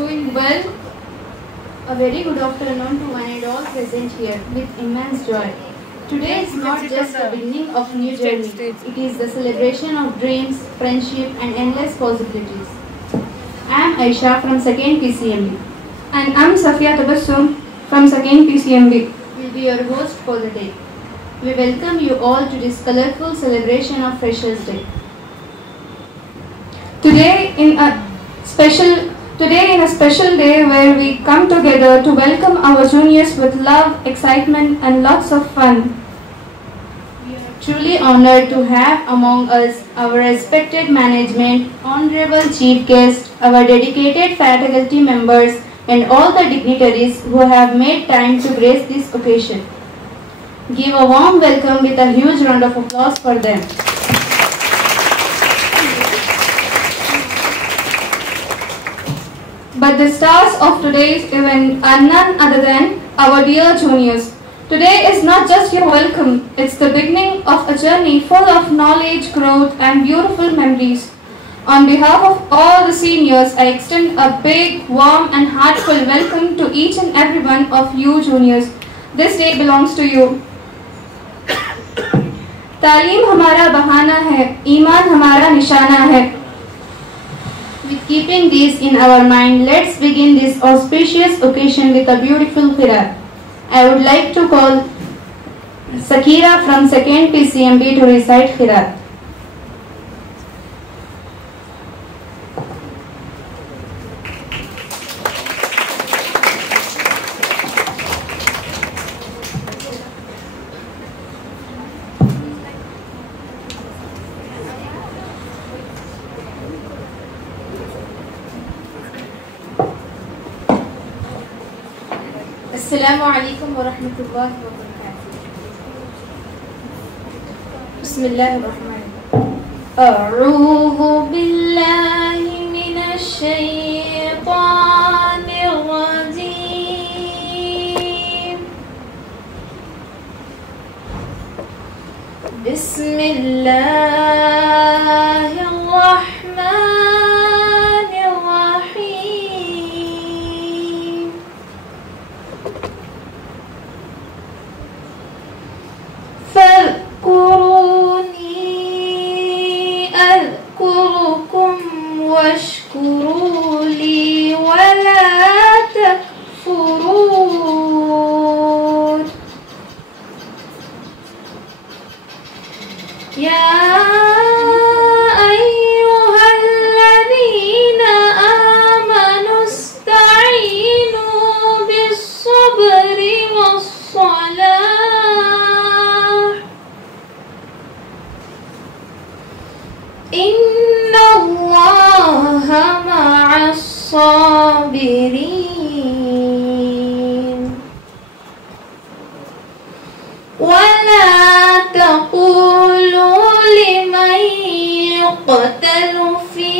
doing well? A very good afternoon to one and all present here with immense joy. Today is not just the beginning of new journey. It is the celebration of dreams, friendship and endless possibilities. I am Aisha from 2nd PCMB. And I'm Safia Tabassum from 2nd PCMB. Will be your host for the day. We welcome you all to this colorful celebration of Freshers' Day. Today in a special day where we come together to welcome our juniors with love, excitement and lots of fun. We are truly honored to have among us our respected management, honorable chief guest, our dedicated faculty members and all the dignitaries who have made time to grace this occasion. Give a warm welcome with a huge round of applause for them. But the stars of today's event are none other than our dear juniors. Today is not just your welcome, it's the beginning of a journey full of knowledge, growth and beautiful memories. On behalf of all the seniors, I extend a big, warm and heartfelt welcome to each and every one of you juniors. This day belongs to you. تعلیم ہمارا بہانہ ہے, ایمان ہمارا نشانہ ہے. With keeping this in our mind, let's begin this auspicious occasion with a beautiful qiraat. I would like to call Sakira from 2nd PCMB to recite qiraat. السلام علیکم ورحمۃ اللہ وبرکاتہ. بسم اللہ الرحمن الرحیم. اعوذ باللہ من الشیطان الرجیم. بسم اللہ الرحمن الرحیم. فاذكروني أذكركم واشكروا لي ولا تكفرون. يا أيها الذين آمنوا استعينوا بالصبر والصلاة إن الله مع الصابرين. ولا تقولوا لمن يقتل في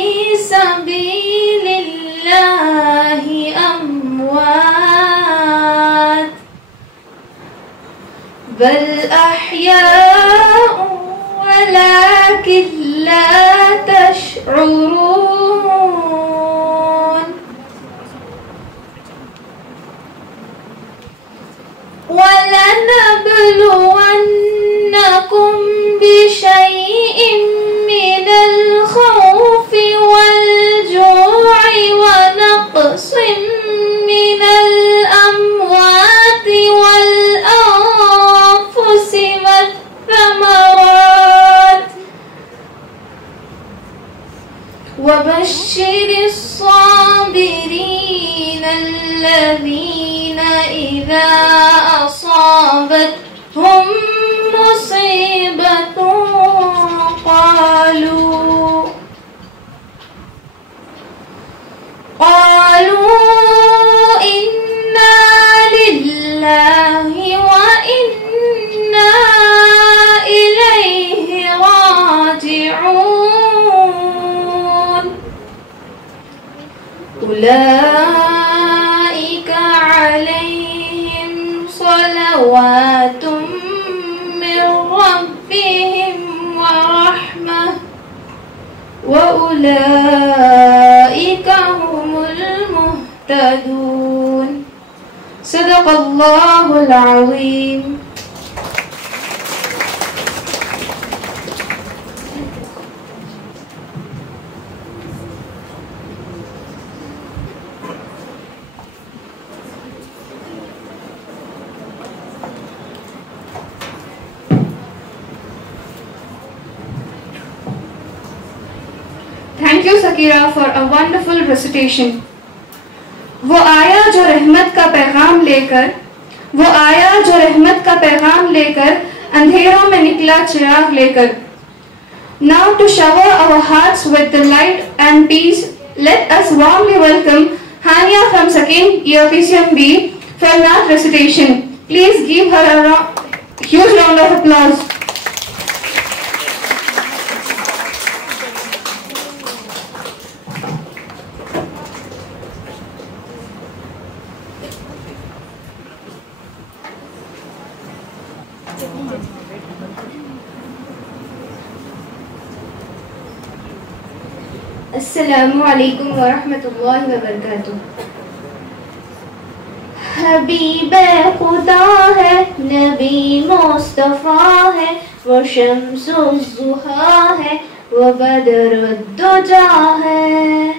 سبيل الله أموات بل أحياء ولكن لا تشعرون. ولنبلونكم بشيء من الخوف والجوع ونقص من الأموات والأنفس والثمرات وبشر الصابرين الذين إذا أصابتهم مصيبة قالوا إنا لله وإنا إليه راجعون. أولئك عليهم صلوات من ربهم ورحمة وأولئك هم المهتدون. مهتدون. صدق الله العظيم. Thank you Sakira for a wonderful recitation. وہ آیا جو رحمت کا پیغام لے کر، وہ آیا جو رحمت کا پیغام لے کر، اندھیروں میں نکلا چراغ لے کر. Now to shower our hearts with the light and peace, let us warmly welcome Hania from second year PCMB for Naat recitation. Please give her a huge round of applause. السلام علیکم ورحمۃ اللہ وبرکاتہ. حبیب خدا ہے، نبی مصطفیٰ ہے، وہ شمس الضحیٰ ہے، وہ بدر الدجا ہے،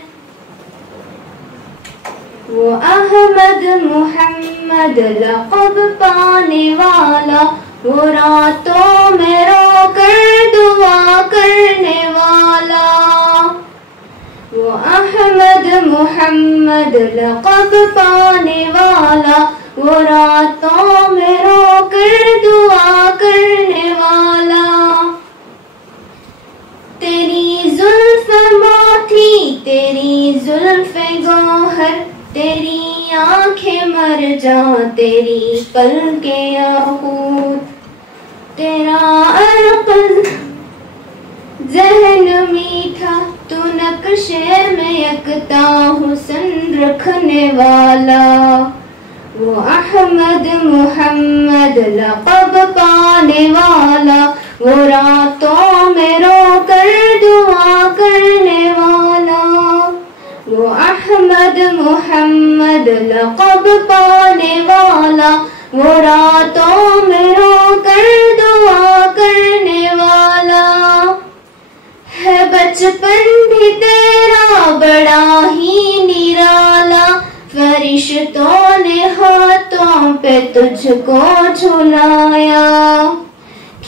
وہ احمد محمد لقب پانے والا، وہ راتوں میں رو کر دعا کرنے والا. وہ احمد محمد لقب پانے والا، وہ راتوں میں رو کر دعا کرنے والا. تیری زلف ماتھی، تیری زلف گوہر، تیری آنکھیں مرجان، تیری پلکیں یاقوت، تیرا عرق ذہن میٹھا، تو نقشے میں یکتا حسن رکھنے والا. وہ احمد محمد لقب پانے والا، وہ راتوں میں رو کر دعا کرنے والا. وہ احمد محمد لقب پانے والا، وہ راتوں میں رو کر دعا کرنے والا. ہے بچپن بھی تیرا بڑا ہی نرالا، فرشتوں نے ہاتھوں پہ تجھ کو جھلایا.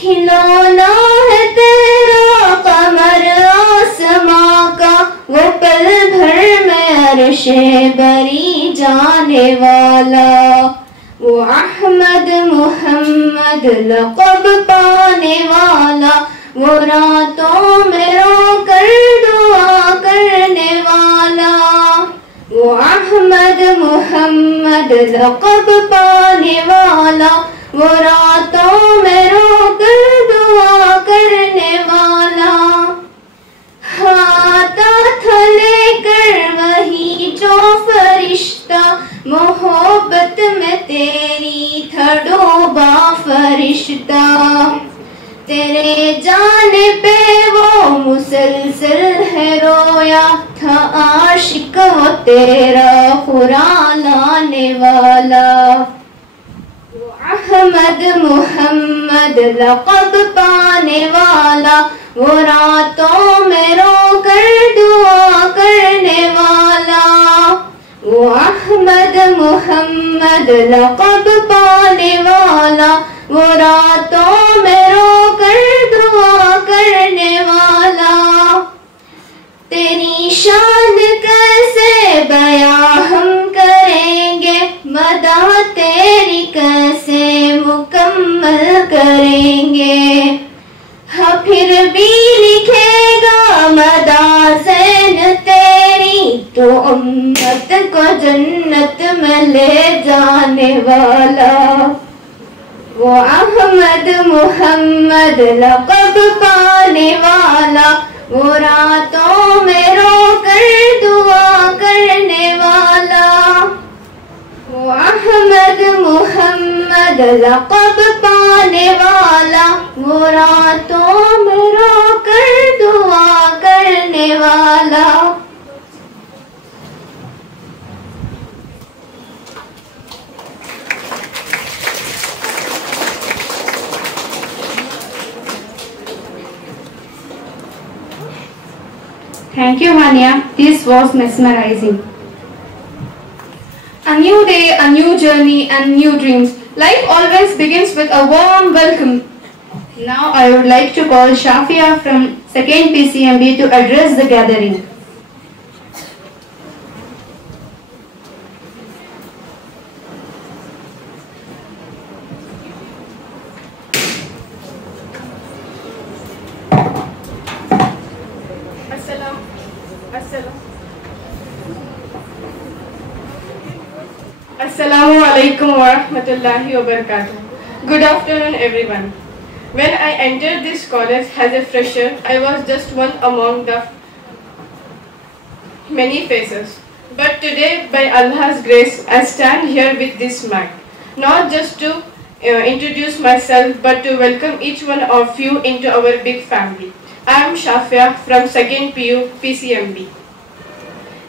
کھلونا ہے تیرا قمر آسماں کا، وہ پل بھر میں عرش بری جانے والا. وہ احمد محمد لقب پانے والا، وہ راتوں میں رو کر دعا کرنے والا. وہ احمد محمد لقب پانے والا، وہ راتوں میں رو کر دعا کرنے والا. آتا تھا لے کر وہی جو فرشتہ، محبت میں تیری تھا ڈوبا فرشتہ. تیرے جانے پہ وہ مسلسل ہے رویا تھا، عاشق وہ تیرا قرآن لانے والا. وہ احمد محمد لقب پانے والا، وہ راتوں میں رو کر دعا کرنے والا. وہ احمد محمد لقب پانے والا، وہ راتوں میں رو کر دعا کرنے والا. تیری شان کیسے بیان ہم کریں گے، مدح تیری کیسے مکمل کریں گے. ہاں پھر بھی لکھے گا مدح زین تیری، تو امت کو جنت میں لے جانے والا. وہ احمد محمد لقب پانے والا، وہ راتوں میں رو کر دعا کرنے والا. وہ احمد محمد لقب پانے والا، وہ راتوں میں رو کر دعا کرنے والا. Thank you, Hania. This was mesmerizing. A new day, a new journey, and new dreams. Life always begins with a warm welcome. Now I would like to call Shafia from 2nd PCMB to address the gathering. Assalamu alaikum wa rahmatullahi wa barakatuh. Good afternoon, everyone. When I entered this college as a fresher, I was just one among the many faces. But today, by Allah's grace, I stand here with this mic, not just to introduce myself, but to welcome each one of you into our big family. I am Shafia from 2nd PU PCMB.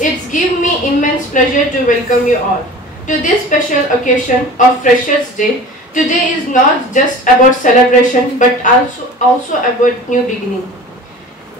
It's give me immense pleasure to welcome you all to this special occasion of Freshers Day. Today is not just about celebration but also about new beginning.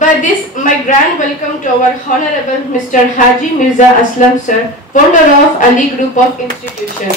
By this, my grand welcome to our Honorable Mr. Haji Mirza Aslam Sir, founder of Ali Group of Institutions.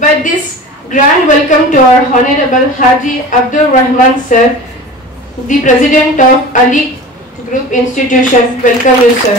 By this grand welcome to our Honorable Haji Abdul Rahman Sir, the President of Ali Group Institution. Welcome you, sir.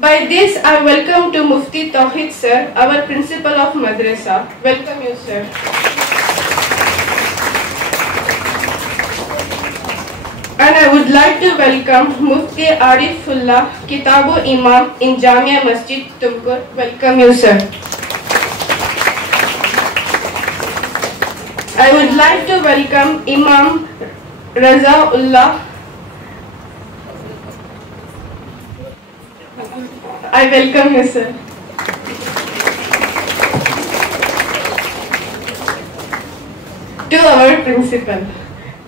By this, I welcome to Mufti Tawhid Sir, our Principal of Madrasa. Welcome you, sir. And I would like to welcome Mufti Arifullah, Kitabu Imam in Jamia Masjid, Tumkur. Welcome you, sir. I would like to welcome Imam Razaullah. I welcome you, sir. To our principal.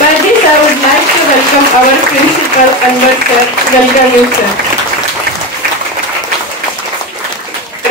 By this I would like to welcome our principal Anwar sir. Welcome you, sir.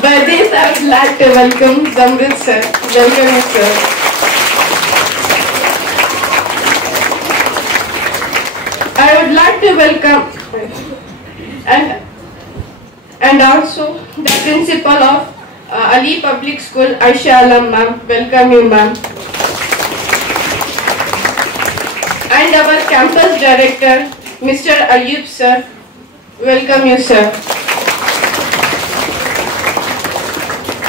By this I would like to welcome Zamrud sir. Welcome you, sir. I would like to welcome and also the principal of Ali Public School, Aisha Alam ma'am. Welcome you, ma'am. And our campus director, Mr. Ayub sir. Welcome you, sir.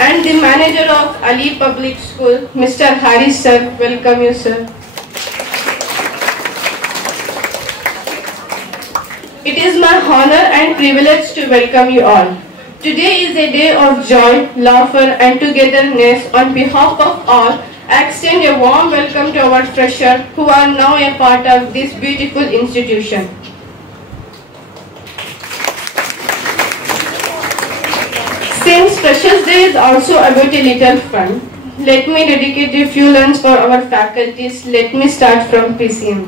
And the manager of Ali Public School, Mr. Haris sir. Welcome you, sir. It is my honor and privilege to welcome you all. Today is a day of joy, laughter and togetherness. On behalf of all, I extend a warm welcome to our freshers who are now a part of this beautiful institution. Since Freshers Day is also about a little fun, let me dedicate a few lines for our faculties. Let me start from PCM.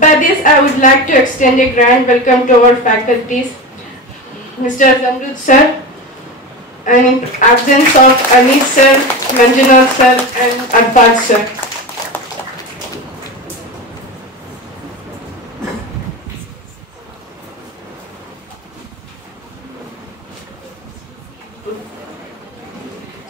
By this, I would like to extend a grand welcome to our faculties, Mr. Zamrud sir, and in absence of Anis sir, Manjunath sir, and Arfad sir.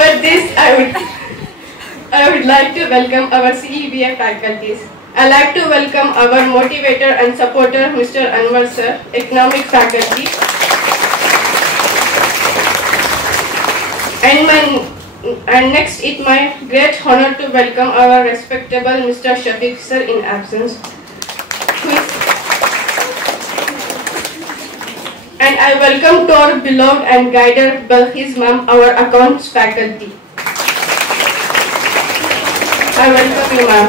But this I would like to welcome our CEBA faculties. I like to welcome our motivator and supporter, Mr. Anwar sir, economic faculty. And next, it's my great honor to welcome our respectable Mr. Shafiq sir in absence. And I welcome to our beloved and guider Balkhiz ma'am, our accounts faculty. I welcome you ma'am.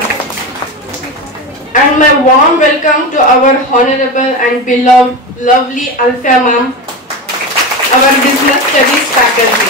And my warm welcome to our honorable and beloved lovely Alfia ma'am, our business studies faculty.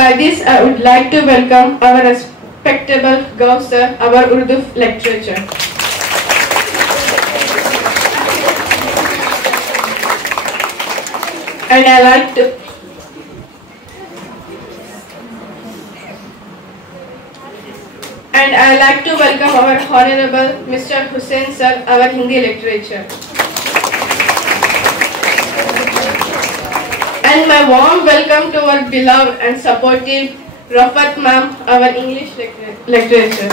By this I would like to welcome our respectable Gaur sir, our Urdu lecturer. And I like to welcome our honorable Mr. Hussain sir, our Hindi literature. And my warm welcome to our beloved and supportive Rafat ma'am, our English lecturer.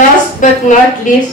Last but not least,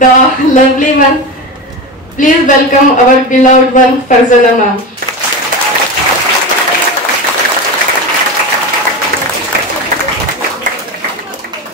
The lovely one, please welcome our beloved one, Farzana ma'am.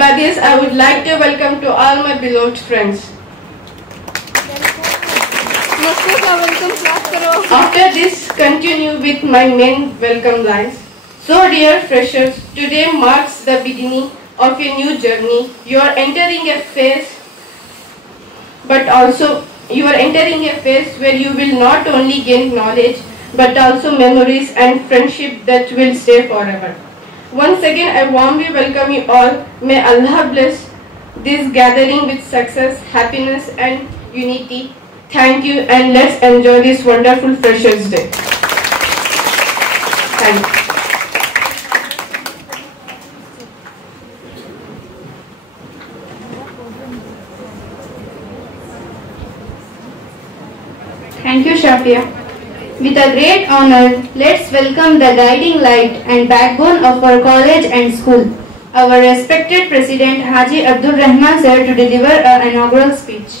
By this, I would like to welcome to all my beloved friends. After this, continue with my main welcome lines. So, dear freshers, today marks the beginning of a new journey. You are entering a phase, where you will not only gain knowledge, but also memories and friendship that will stay forever. Once again, I warmly welcome you all. May Allah bless this gathering with success, happiness and unity. Thank you, and let's enjoy this wonderful Freshers' Day. Thank you. Thank you, Shafia. With a great honor, let's welcome the guiding light and backbone of our college and school, our respected President Haji Abdul Rahman sir, to deliver an inaugural speech.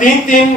3-3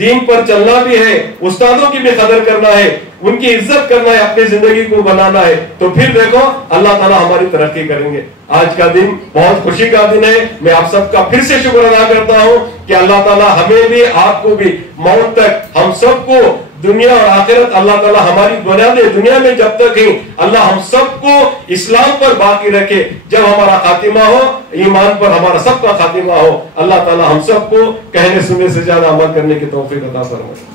دین پر چلنا بھی ہے, استادوں کی بھی قدر کرنا ہے, ان کی عزت کرنا ہے, اپنی زندگی کو بنانا ہے, تو پھر دیکھو اللہ تعالیٰ ہماری ترقی کریں گے. آج کا دن بہت خوشی کا دن ہے. میں آپ سب کا پھر سے شکر ادا کرتا ہوں کہ اللہ تعالیٰ ہمیں بھی, آپ کو بھی, موت تک ہم سب کو, دنیا اور آخرت اللہ تعالیٰ ہماری بنیادیں دنیا میں جب تک ہیں, اللہ ہم سب کو اسلام پر باقی رکھے. جب ہمارا خاتمہ ہو, ایمان پر ہمارا سب کا خاتمہ ہو, اللہ تعالیٰ ہم سب کو کہنے سننے سے زیادہ عمل کرنے کی توفیق عطا فرمائے.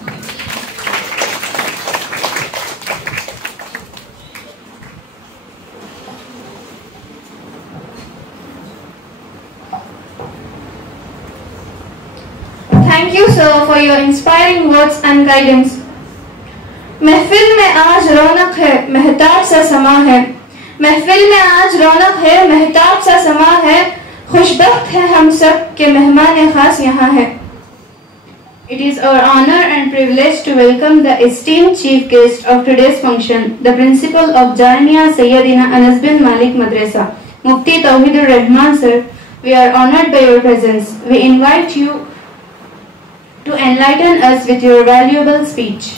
Thank you, sir, for your inspiring words and guidance. محفل میں آج رونق ہے, مہتاب سا سما ہے. محفل میں آج رونق ہے, مہتاب سا سما ہے. خوشبخت ہے ہم سب کہ مہمان خاص یہاں ہے. It is our honor and privilege to welcome the esteemed chief guest of today's function, the principal of Jamia Sayyidina Anas bin Malik Madrasa, Mufti Tawhidur Rahman sir. We are honored by your presence. We invite you to enlighten us with your valuable speech.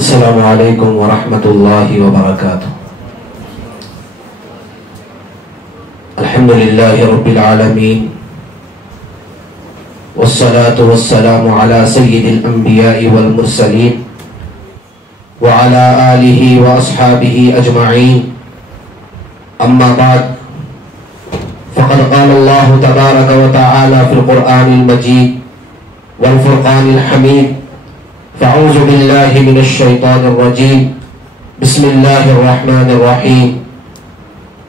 السلام علیکم ورحمۃ اللہ وبرکاتہ. الحمد للہ رب العالمین والصلاة والسلام على سید الانبیاء والمرسلین وعلى آلہ واصحابہ اجمعین. اما بعد فقد قال اللہ تبارک وتعالی فی القرآن المجید والفرقان الحمید. فاعوذ باللہ من الشیطان الرجیم. بسم اللہ الرحمن الرحیم.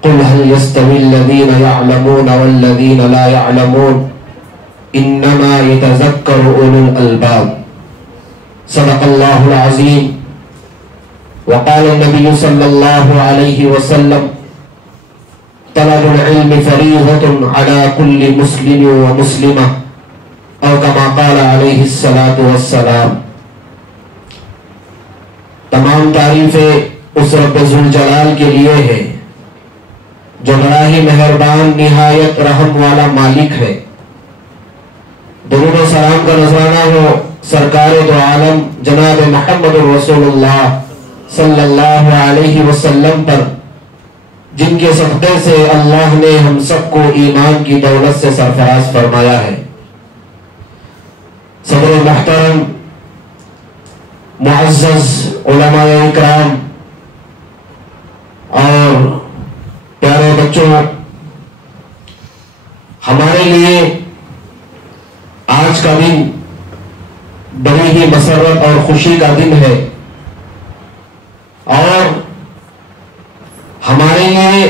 قل هل يستوي الذین يعلمون والذین لا يعلمون انما يتذکر اولو الالباب. صدق اللہ العظیم. وقال النبی صلی اللہ علیہ وسلم طلب العلم فریضۃ علی کل مسلم ومسلمہ او کما قال علیہ الصلاۃ والسلام. تمام تعریفیں اس رب ذوالجلال کے لیے ہے جو بڑا ہی مہربان نہایت رحم والا مالک ہے. درود و سلام کا نذرانہ ہو سرکار دو عالم جناب محمد رسول اللہ صلی اللہ علیہ وسلم پر, جن کے صدقے سے اللہ نے ہم سب کو ایمان کی دولت سے سرفراز فرمایا ہے. صدر محترم, معزز علماء اکرام اور پیارے بچوں, ہمارے لیے آج کا دن بڑی ہی مسرت اور خوشی کا دن ہے, اور ہمارے لیے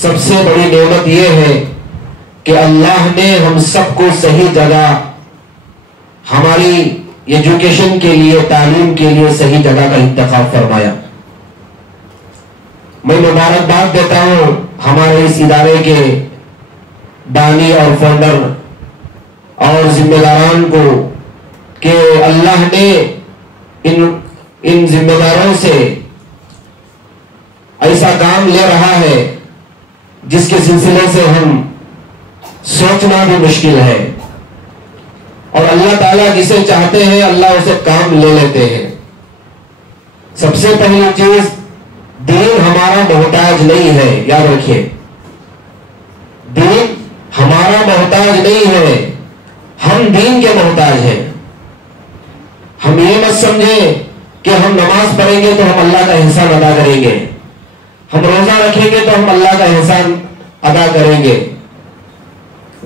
سب سے بڑی نعمت یہ ہے کہ اللہ نے ہم سب کو صحیح جگہ, ہماری ایجوکیشن کے لیے, تعلیم کے لیے صحیح جگہ کا انتخاب فرمایا. میں مبارکباد دیتا ہوں ہمارے اس ادارے کے بانی اور فاؤنڈر اور ذمہ داران کو کہ اللہ نے ان ذمہ داروں سے ایسا کام لے رہا ہے جس کے سلسلے سے ہم سوچنا بھی مشکل ہے, اور اللہ تعالیٰ جسے چاہتے ہیں اللہ اسے کام لے لیتے ہیں. سب سے پہلی چیز, دین ہمارا محتاج نہیں ہے. یاد رکھیے, دین ہمارا محتاج نہیں ہے, ہم دین کے محتاج ہیں. ہم یہ مت سمجھیں کہ ہم نماز پڑھیں گے تو ہم اللہ کا احسان ادا کریں گے, ہم روزہ رکھیں گے تو ہم اللہ کا احسان ادا کریں گے.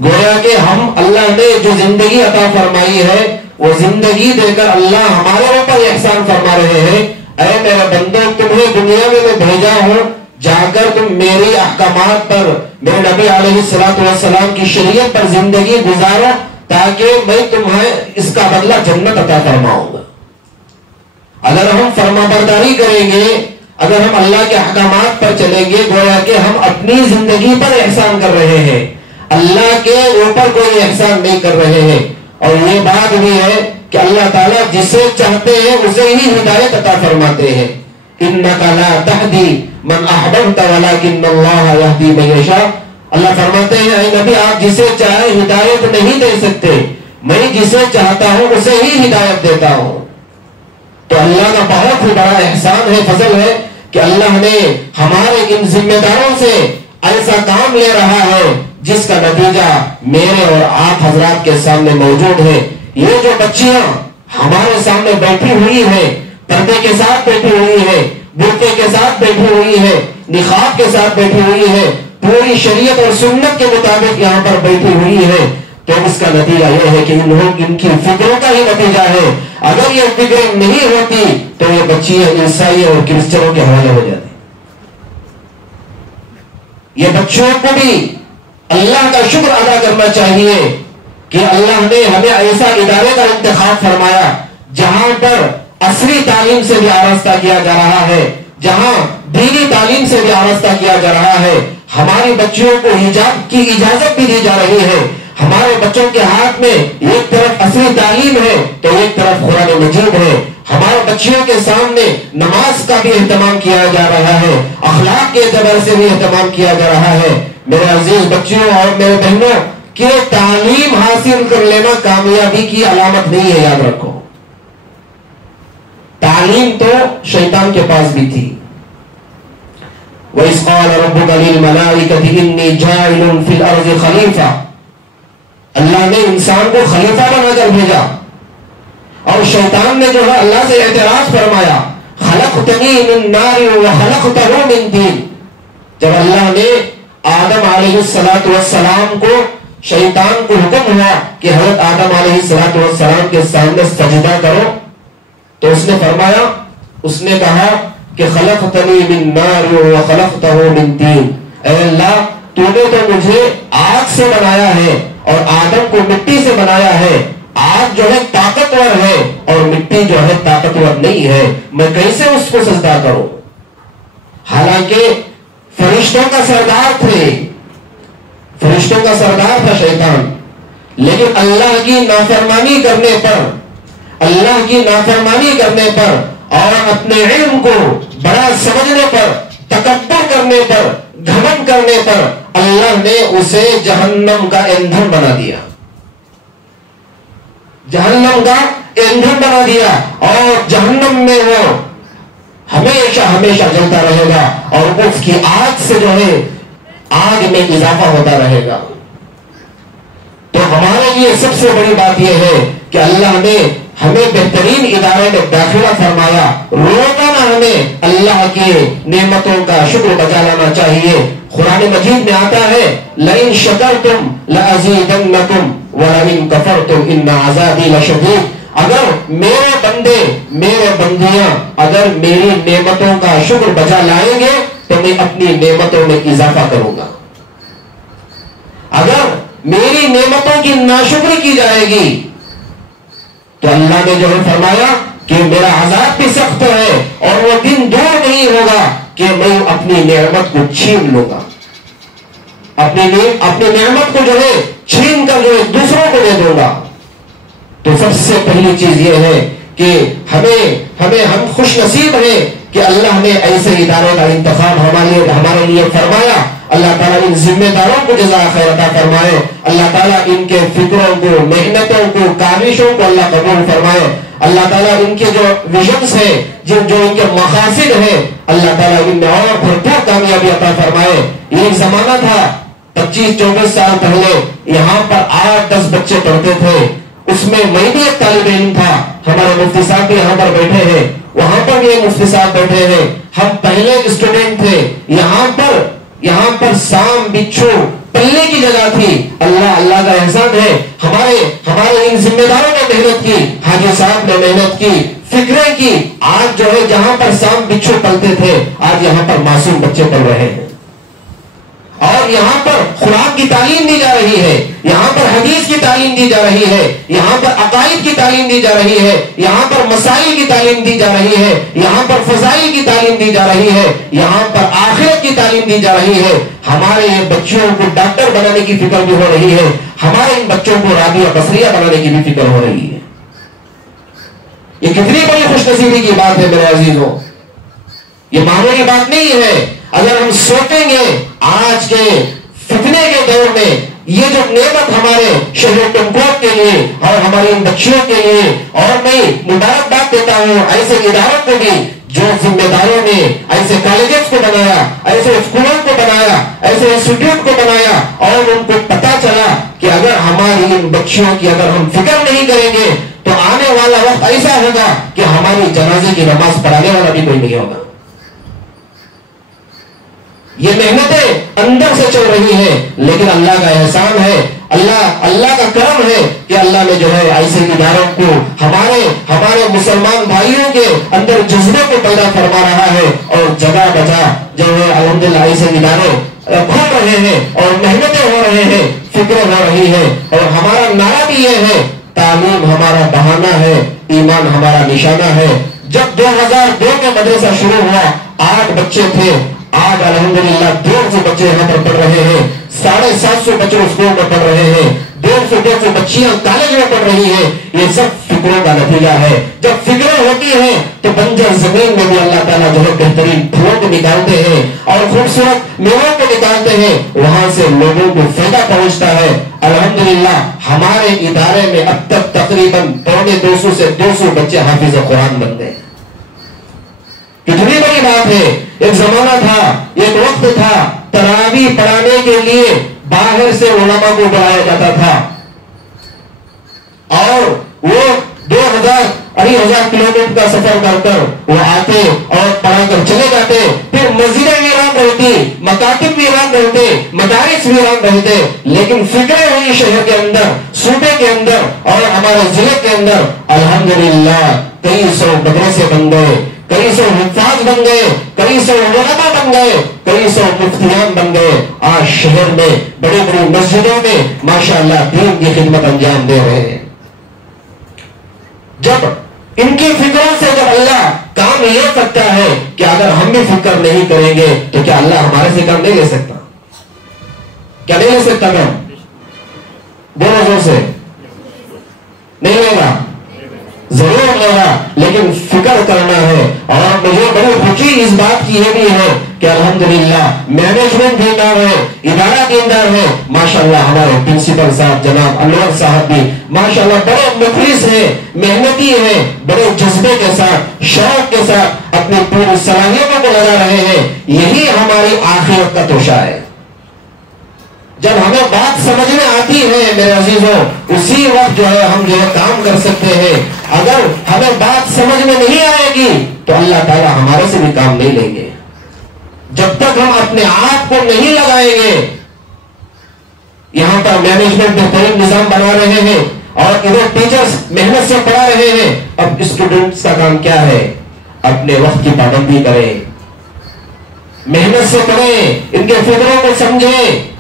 گویا کہ ہم اللہ نے جو زندگی عطا فرمائی ہے وہ زندگی دے کر اللہ ہمارے اوپر احسان فرما رہے ہیں. اے میرے بندو, تمہیں دنیا میں بھیجا ہوں, جا کر تم میری احکامات پر, میرے نبی علیہ الصلوۃ والسلام کی شریعت پر زندگی گزارو تاکہ میں تمہیں اس کا بدلہ جنت عطا فرماؤں گا. اگر ہم فرما برداری کریں گے, اگر ہم اللہ کے احکامات پر چلیں گے, گویا کہ ہم اپنی زندگی پر احسان کر رہے ہیں, اللہ کے اوپر کوئی احسان نہیں کر رہے ہیں. اور یہ بات بھی ہے کہ اللہ تعالیٰ جسے چاہتے ہیں اسے ہی ہدایت عطا فرماتے ہیں. انک لا تہدی من احببت ولکن اللہ یہدی من یشاء. اللہ فرماتے ہیں اے نبی آپ جسے چاہے ہدایت نہیں دے سکتے, میں جسے چاہتا ہوں اسے ہی ہدایت دیتا ہوں. تو اللہ کا بہت ہی بڑا احسان ہے, فضل ہے کہ اللہ نے ہمارے ان ذمہ داروں سے ایسا کام لے رہا ہے جس کا نتیجہ میرے اور آپ حضرات کے سامنے موجود ہے. یہ جو بچیاں ہمارے سامنے بیٹھی ہوئی ہیں, پردے کے ساتھ بیٹھی ہوئی ہے, برقعے کے ساتھ بیٹھی ہوئی ہے, نقاب کے ساتھ بیٹھی ہوئی ہے, پوری شریعت اور سنت کے مطابق یہاں پر بیٹھی ہوئی ہے, تو اس کا نتیجہ یہ ہے کہ ان کی فکروں کا ہی نتیجہ ہے. اگر یہ فکریں نہیں ہوتی تو یہ بچیاں عیسائی اور کرسچنوں کے حوالے ہو جاتی. یہ بچوں کو بھی اللہ کا شکر ادا کرنا چاہیے کہ اللہ نے ہمیں ایسا ادارے کا انتخاب فرمایا جہاں پر عصری تعلیم سے بھی آراستہ کیا جا رہا ہے, جہاں دینی تعلیم سے بھی آراستہ کیا جا رہا ہے. ہماری بچیوں کو حجاب کی اجازت بھی دی جا رہی ہے. ہمارے بچوں کے ہاتھ میں ایک طرف عصری تعلیم ہے تو ایک طرف قرآن مجید ہے. ہمارے بچیوں کے سامنے نماز کا بھی اہتمام کیا جا رہا ہے, اخلاق کے اعتبار سے بھی اہتمام کیا جا رہا ہے. میرے عزیز بچیوں اور میرے بہنوں, کہ تعلیم حاصل کر لینا کامیابی کی علامت نہیں ہے, یاد رکھو. تعلیم تو شیطان کے پاس بھی تھی. وَإِذْ قَالَ رَبُّكَ لِلْمَلَائِكَةِ إِنِّي جَاعِلٌ فِي الْأَرْضِ خَلِيفَةً. اللہ نے انسان کو خلیفہ بنا کر بھیجا, اور شیطان نے جو ہے اللہ سے اعتراض فرمایا, خَلَقْتَنِي مِن نَارٍ وَخَلَقْتَهُ مِن طِينٍ. جب اللہ نے آدم علیہ السلام کو, شیطان کو حکم ہوا کہ حضرت آدم علیہ السلام کے سامنے سجدہ کرو, تو اس نے فرمایا, اس نے کہا کہ خلقتنی من نار وخلقتہ من طین. اے اللہ تو نے تو مجھے آگ سے بنایا ہے اور آدم کو مٹی سے بنایا ہے. آگ جو ہے طاقتور ہے اور مٹی جو ہے طاقتور نہیں ہے, میں کیسے اس کو سجدہ کروں؟ حالانکہ فرشتوں کا سردار تھے, فرشتوں کا سردار تھا شیطان, لیکن اللہ کی نافرمانی کرنے پر, اللہ کی نافرمانی کرنے پر اور اپنے علم کو بڑا سمجھنے پر, تکبر کرنے پر, گھمنڈ کرنے پر اللہ نے اسے جہنم کا ایندھن بنا دیا, جہنم کا ایندھن بنا دیا, اور جہنم میں وہ ہمیشہ ہمیشہ جلتا رہے گا اور اس کی آگ سے جو ہے آگ میں اضافہ ہوتا رہے گا. تو ہمارے لیے سب سے بڑی بات یہ ہے کہ اللہ نے ہمیں بہترین ادارے میں داخلہ فرمایا. روزانہ ہمیں اللہ کی نعمتوں کا شکر بجا لانا چاہیے. قرآن مجید میں آتا ہے لئن شکرتم لازیدنکم ولئن کفرتم ان عذابی لشدید. اگر میرے بندے, میرے بندیاں اگر میری نعمتوں کا شکر بجا لائیں گے تو میں اپنی نعمتوں میں اضافہ کروں گا. اگر میری نعمتوں کی ناشکری کی جائے گی تو اللہ نے جو ہے فرمایا کہ میرا عذاب بھی سخت ہے اور وہ دن دور نہیں ہوگا کہ میں اپنی نعمت کو چھین لوں گا, اپنی نعمت کو جو ہے چھین کر جو ہے دوسروں کو دے دوں گا. تو سب سے پہلی چیز یہ ہے کہ ہم خوش نصیب ہیں کہ اللہ نے ایسے ادارے کا انتخاب ہمارے لیے فرمایا. اللہ تعالیٰ ان ذمہ داروں کو جزائے خیر عطا فرمائے. اللہ تعالیٰ ان کے فکروں کو, محنتوں کو, کاوشوں کو اللہ قبول فرمائے. اللہ تعالیٰ ان کے جو ویژنز ہیں, جو ان کے مقاصد ہیں, اللہ تعالیٰ ان میں اور بھرپور کامیابی عطا فرمائے. یہ ایک زمانہ تھا 25-24 سال پہلے, یہاں پر 8-10 بچے پڑھتے تھے. اس میں بھی ایک طالب علم تھا. ہمارے مفتی صاحب بھی یہاں پر بیٹھے ہیں, وہاں پر بھی ایک مفتی صاحب بیٹھے ہیں. ہم پہلے اسٹوڈنٹ تھے. یہاں پر سام بچھو پلنے کی جگہ تھی. اللہ کا احسان ہے, ہمارے ان ذمہ داروں نے محنت کی, حاجی صاحب نے محنت کی, فکریں کی. آج جو ہے جہاں پر سام بچھو پلتے تھے آج یہاں پر معصوم بچے پڑھ رہے ہیں, اور یہاں پر قرآن کی تعلیم دی جا رہی ہے, یہاں پر حدیث کی تعلیم دی جا رہی ہے, یہاں پر عقائد کی تعلیم دی جا رہی ہے, یہاں پر مسائل کی تعلیم دی جا رہی ہے, یہاں پر فضائل کی تعلیم دی جا رہی ہے, یہاں پر آخرت کی تعلیم دی جا رہی ہے. ہمارے بچوں کو ڈاکٹر بنانے کی فکر بھی ہو رہی ہے, ہمارے ان بچوں کو رابعہ بصریہ بنانے کی بھی فکر ہو رہی ہے. یہ کتنی بڑی خوش نصیبی کی بات ہے میرے عزیزوں. یہ معمولی بات نہیں ہے. اگر ہم سوچیں گے آج کے فتنے کے دور میں یہ جو نعمت ہمارے شہر ٹنکوٹ کے لیے اور ہماری ان بچیوں کے لیے، اور میں مبارکباد دیتا ہوں ایسے اداروں کو بھی جو ذمہ داروں نے ایسے کالجز کو بنایا، ایسے اسکولوں کو بنایا، ایسے انسٹیٹیوٹ کو بنایا، اور ان کو پتا چلا کہ اگر ہماری ان بچیوں کی اگر ہم فکر نہیں کریں گے تو آنے والا وقت ایسا ہوگا کہ ہماری جنازے کی نماز پڑھانے والا بھی کوئی نہیں ہوگا. یہ محنتیں اندر سے چل رہی ہیں، لیکن اللہ کا احسان ہے، اللہ کا کرم ہے کہ اللہ نے جو ہے ایسے اداروں کو ہمارے مسلمان بھائیوں کے اندر جذبے کو پیدا فرما رہا ہے، اور جگہ بجا جو ہے الحمدللہ ایسے ادارے کھل رہے ہیں اور محنتیں ہو رہے ہیں، فکر ہو رہی ہے. اور ہمارا نعرہ بھی یہ ہے، تعلیم ہمارا بہانہ ہے، ایمان ہمارا نشانہ ہے. جب 2002 کے مدرسہ شروع ہوا 8 بچے تھے، آج الحمدللہ 200 بچے یہاں پر پڑھ رہے ہیں، 750 بچے اسکول میں پڑھ رہے ہیں، 150 بچیاں کالج میں پڑھ رہی ہیں. یہ سب فکروں کا نتیجہ ہے. جب فکریں ہوتی ہیں تو بنجر زمین میں بھی اللہ تعالیٰ جو ہے بہترین پھولوں کو نکالتے ہیں اور خوبصورت میووں کو نکالتے ہیں، وہاں سے لوگوں کو فائدہ پہنچتا ہے. الحمدللہ ہمارے ادارے میں اب تک تقریباً 250 سے 200 بچے حافظ قرآن بن گئے. کتنی بڑی بات ہے. ایک زمانہ تھا، ایک وقت تھا، تراویح پڑھانے کے لیے باہر سے علماء کو بلایا جاتا تھا، اور وہ 2,000 کلومیٹر کا سفر کر کر وہ آتے اور پڑھا کر چلے جاتے. پھر مسجدیں ویران رہتی، مکاتب ویران رہتے، مدارس ویران رہتے، لیکن فکریں ہوئی شہر کے اندر، صوبے کے اندر اور ہمارے ضلع کے اندر. الحمدللہ کئی 100 مدرسے بن گئے، کئی 100 حفاظ بن گئے، کئی 100 علماء بن گئے، کئی 100 مفتیان بن گئے. آج شہر میں بڑی بڑی مسجدوں میں ماشاءاللہ دین کی خدمت انجام دے رہے ہیں. جب ان کی فکروں سے جب اللہ کام لے سکتا ہے کہ اگر ہم بھی فکر نہیں کریں گے تو کیا اللہ ہمارے سے کام نہیں لے سکتا؟ کیا نہیں لے سکتا کام؟ بولو زور سے. نہیں لے گا؟ ضرور لے گا، لیکن فکر کرنا ہے. اور مجھے بڑی خوشی اس بات کی یہ بھی ہے کہ الحمدللہ مینجمنٹ دیندار ہے، ادارہ دیندار ہے. ماشاءاللہ ہمارے پرنسپل صاحب جناب انور صاحب بھی ماشاءاللہ بڑے مخلص ہیں، محنتی ہیں، بڑے جذبے کے ساتھ، شوق کے ساتھ اپنی پوری صلاحیتوں کو لگا رہے ہیں. یہی ہماری آخرت کا توشہ ہے. جب ہمیں بات سمجھ میں آتی ہے میرے عزیزوں، اسی وقت جو ہے ہم جو ہے کام کر سکتے ہیں. اگر ہمیں بات سمجھ میں نہیں آئے گی تو اللہ تعالیٰ ہمارے سے بھی کام نہیں لیں گے. جب تک ہم اپنے آپ کو نہیں لگائیں گے. یہاں پر مینجمنٹ بہترین نظام بنا رہے ہیں اور ادھر ٹیچرز محنت سے پڑھا رہے ہیں. اب اسٹوڈنٹس کا کام کیا ہے؟ اپنے وقت کی پابندی کریں، محنت سے پڑھیں، ان کے فکروں کو سمجھیں.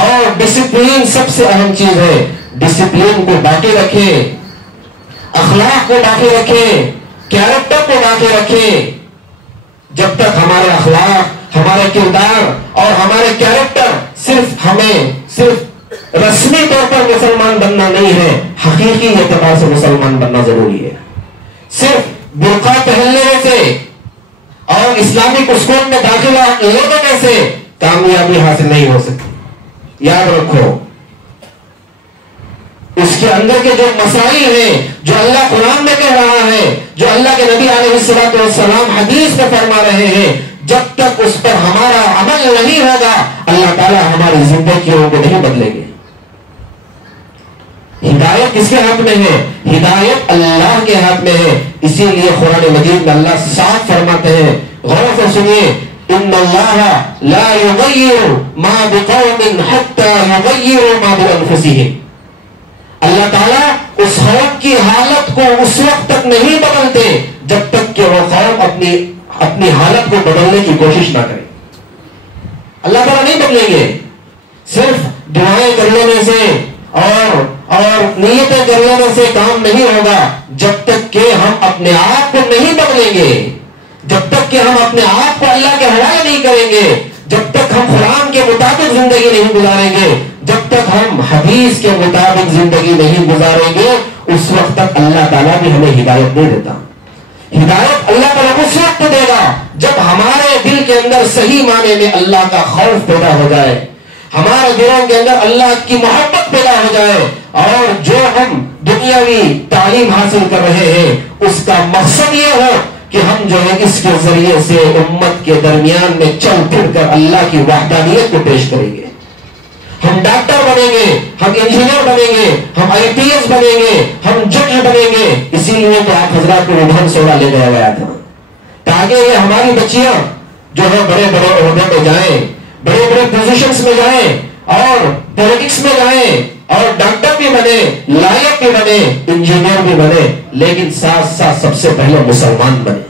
اور ڈسپلین سب سے اہم چیز ہے. ڈسپلین کو باقی رکھیں، اخلاق کو باقی رکھیں، کیریکٹر کو باقی رکھیں. جب تک ہمارے اخلاق، ہمارے کردار اور ہمارے کیریکٹر صرف رسمی طور پر مسلمان بننا نہیں ہے، حقیقی اعتبار سے مسلمان بننا ضروری ہے. صرف برقع پہننے سے اور اسلامک اسکول میں داخلہ لینے سے کامیابی حاصل نہیں ہو سکتی. یاد رکھو، اس کے اندر کے جو مسائل ہیں، جو اللہ قرآن میں کہہ رہا ہے، جو اللہ کے نبی علیہ الصلوۃ والسلام حدیث میں فرما رہے ہیں، جب تک اس پر ہمارا عمل نہیں ہوگا اللہ تعالیٰ ہماری زندگیوں کو نہیں بدلیں گے. ہدایت کس کے ہاتھ میں ہے؟ ہدایت اللہ کے ہاتھ میں ہے. اسی لیے قرآن مجید میں اللہ صاف فرماتے ہیں، غور سے سنیے، ان اللہ لا یغیر ما بقوم حتی یغیروا ما بانفسہم. اللہ تعالیٰ اس قوم کی حالت کو اس وقت تک نہیں بدلتے جب تک کہ وہ قوم اپنی حالت کو بدلنے کی کوشش نہ کرے. اللہ تعالیٰ نہیں بدلیں گے. صرف دعائیں کر لینے سے اور نیتیں کر لینے سے کام نہیں ہوگا. جب تک کہ ہم اپنے آپ کو نہیں بدلیں گے، جب تک کہ ہم اپنے آپ کو اللہ کے حوالے نہیں کریں گے، جب تک ہم قرآن کے مطابق زندگی نہیں گزاریں گے، جب تک ہم حدیث کے مطابق زندگی نہیں گزاریں گے، اس وقت تک اللہ تعالیٰ بھی ہمیں ہدایت نہیں دیتا. ہدایت اللہ تعالیٰ اس وقت دے گا جب ہمارے دل کے اندر صحیح معنی میں اللہ کا خوف پیدا ہو جائے، ہمارے دلوں کے اندر اللہ کی محبت پیدا ہو جائے، اور جو ہم دنیاوی تعلیم حاصل کر رہے ہیں اس کا مقصد یہ ہو کہ ہم جو ہے اس کے ذریعے سے امت کے درمیان میں چل پھر کر اللہ کی وحدانیت کو پیش کریں گے. ہم ڈاکٹر بنیں گے، ہم انجینئر بنیں گے، ہم IPS بنیں گے، ہم جج بنیں گے. اسی لیے تو آپ حضرات کو ودھان سوڑا لے جایا گیا تھا تاکہ یہ ہماری بچیاں جو ہے بڑے بڑے عہدے پہ جائیں، بڑے بڑے پوزیشنز میں جائیں، اور پولیٹکس میں جائیں، اور ڈاکٹر بھی بنے، لائق بھی بنے، انجینئر بھی بنے، لیکن ساتھ ساتھ سب سے پہلے مسلمان بنے.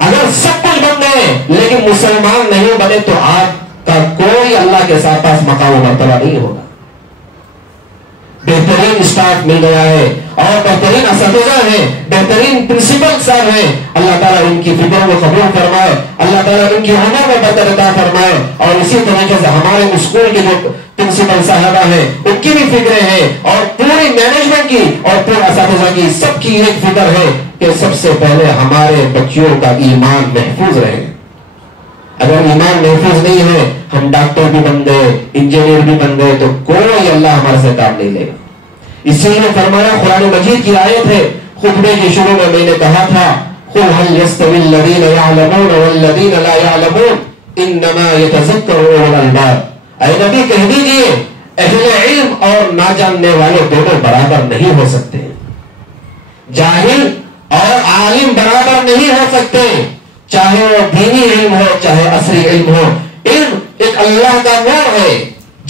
اگر سب کچھ بن گئے لیکن مسلمان نہیں بنے تو آپ کا کوئی اللہ کے ساتھ پاس مقام و مرتبہ نہیں ہوگا. بہترین اسٹاف مل گیا ہے اور بہترین اساتذہ ہیں، بہترین پرنسپل صاحب ہیں. اللہ تعالیٰ ان کی فکروں کو قبول فرمائے، اللہ تعالیٰ ان کی عمر میں برکت عطا فرمائے. اور اسی طریقے سے ہمارے اسکول کے جو پرنسپل صاحبہ ہیں ان کی بھی فکریں ہیں، اور پوری مینجمنٹ کی اور پورے اساتذہ کی سب کی ایک فکر ہے کہ سب سے پہلے ہمارے بچوں کا ایمان محفوظ رہے. اگر ایمان محفوظ نہیں ہے، ہم ڈاکٹر بھی بن گئے، انجینئر بھی بن گئے، تو کوئی اللہ ہمارے سے کام نہیں لے گا. اسی لیے فرمایا، قرآن مجید کی آیت ہے، خطبے کے شروع میں نے کہا تھا، قُلْ هَلْ يَسْتَوِي الَّذِينَ يَعْلَمُونَ وَالَّذِينَ لَا يَعْلَمُونَ إِنَّمَا يَتَذَكَّرُ أُولُو الْأَلْبَابِ. اے نبی کہہ دیجئے، اہل علم اور ناجاننے والے دونوں برابر نہیں ہو سکتے، جاہل اور عالم برابر نہیں ہو سکتے، چاہے وہ دینی علم ہو چاہے عصری علم ہو. علم ایک اللہ کا نور ہے.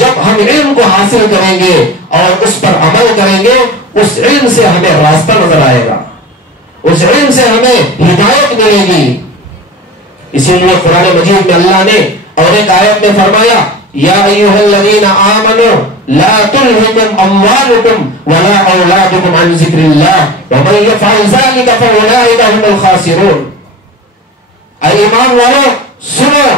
جب ہم علم کو حاصل کریں گے اور اس پر عمل کریں گے، اس علم سے ہمیں راستہ نظر آئے گا، اس علم سے ہمیں ہدایت ملے گی. اسی لیے قرآن مجید میں اللہ نے اور ایک آیت میں فرمایا، یا ایھا الذین آمنوا لا تلہکم اموالکم ولا اولادکم عن ذکر اللہ ومن یفعل ذلک فاولئک هم الخاسرون. اے ایمان والو سنو،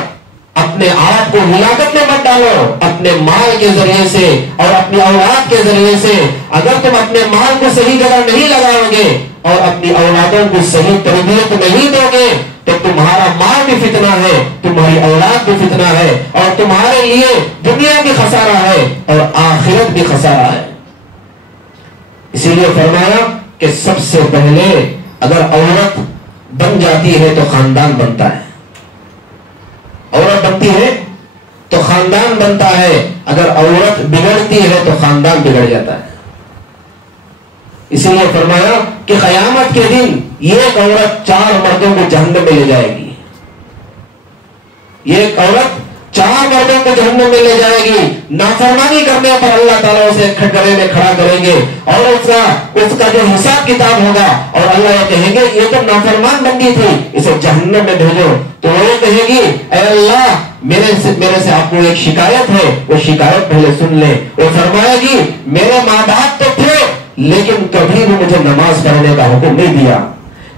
اپنے آپ کو ہلاکت میں مت ڈالو اپنے مال کے ذریعے سے اور اپنی اولاد کے ذریعے سے. اگر تم اپنے مال کو صحیح جگہ نہیں لگاؤ گے اور اپنی اولادوں کو صحیح تربیت نہیں دو گے تو تمہارا مال بھی فتنہ ہے، تمہاری اولاد بھی فتنہ ہے، اور تمہارے لیے دنیا بھی خسارہ ہے اور آخرت بھی خسارہ ہے. اسی لیے فرمایا کہ سب سے پہلے اگر عورت بن جاتی ہے تو خاندان بنتا ہے، عورت بنتی ہے تو خاندان بنتا ہے، اگر عورت بگڑتی ہے تو خاندان بگڑ جاتا ہے. اسی لیے فرمایا کہ قیامت کے دن یہ ایک عورت 4 مردوں کو جہنم میں لے جائے گی، یہ ایک عورت 4 مردوں کو جہنم میں لے جائے گی. نافرمانی کرنے پر اللہ تعالیٰ اسے کھٹکرے میں کھڑا کریں گے اور اس کا جو حساب کتاب ہوگا، اور اللہ یہ کہیں گے یہ تو نافرمان بندی تھی، اسے جہنم میں بھیجو. تو وہ کہے گی اے اللہ میرے سے آپ کو ایک شکایت ہے، وہ شکایت پہلے سن لیں. وہ فرمائے گی میرے ماں باپ تو تھے لیکن کبھی بھی مجھے نماز پڑھنے کا حکم نہیں دیا،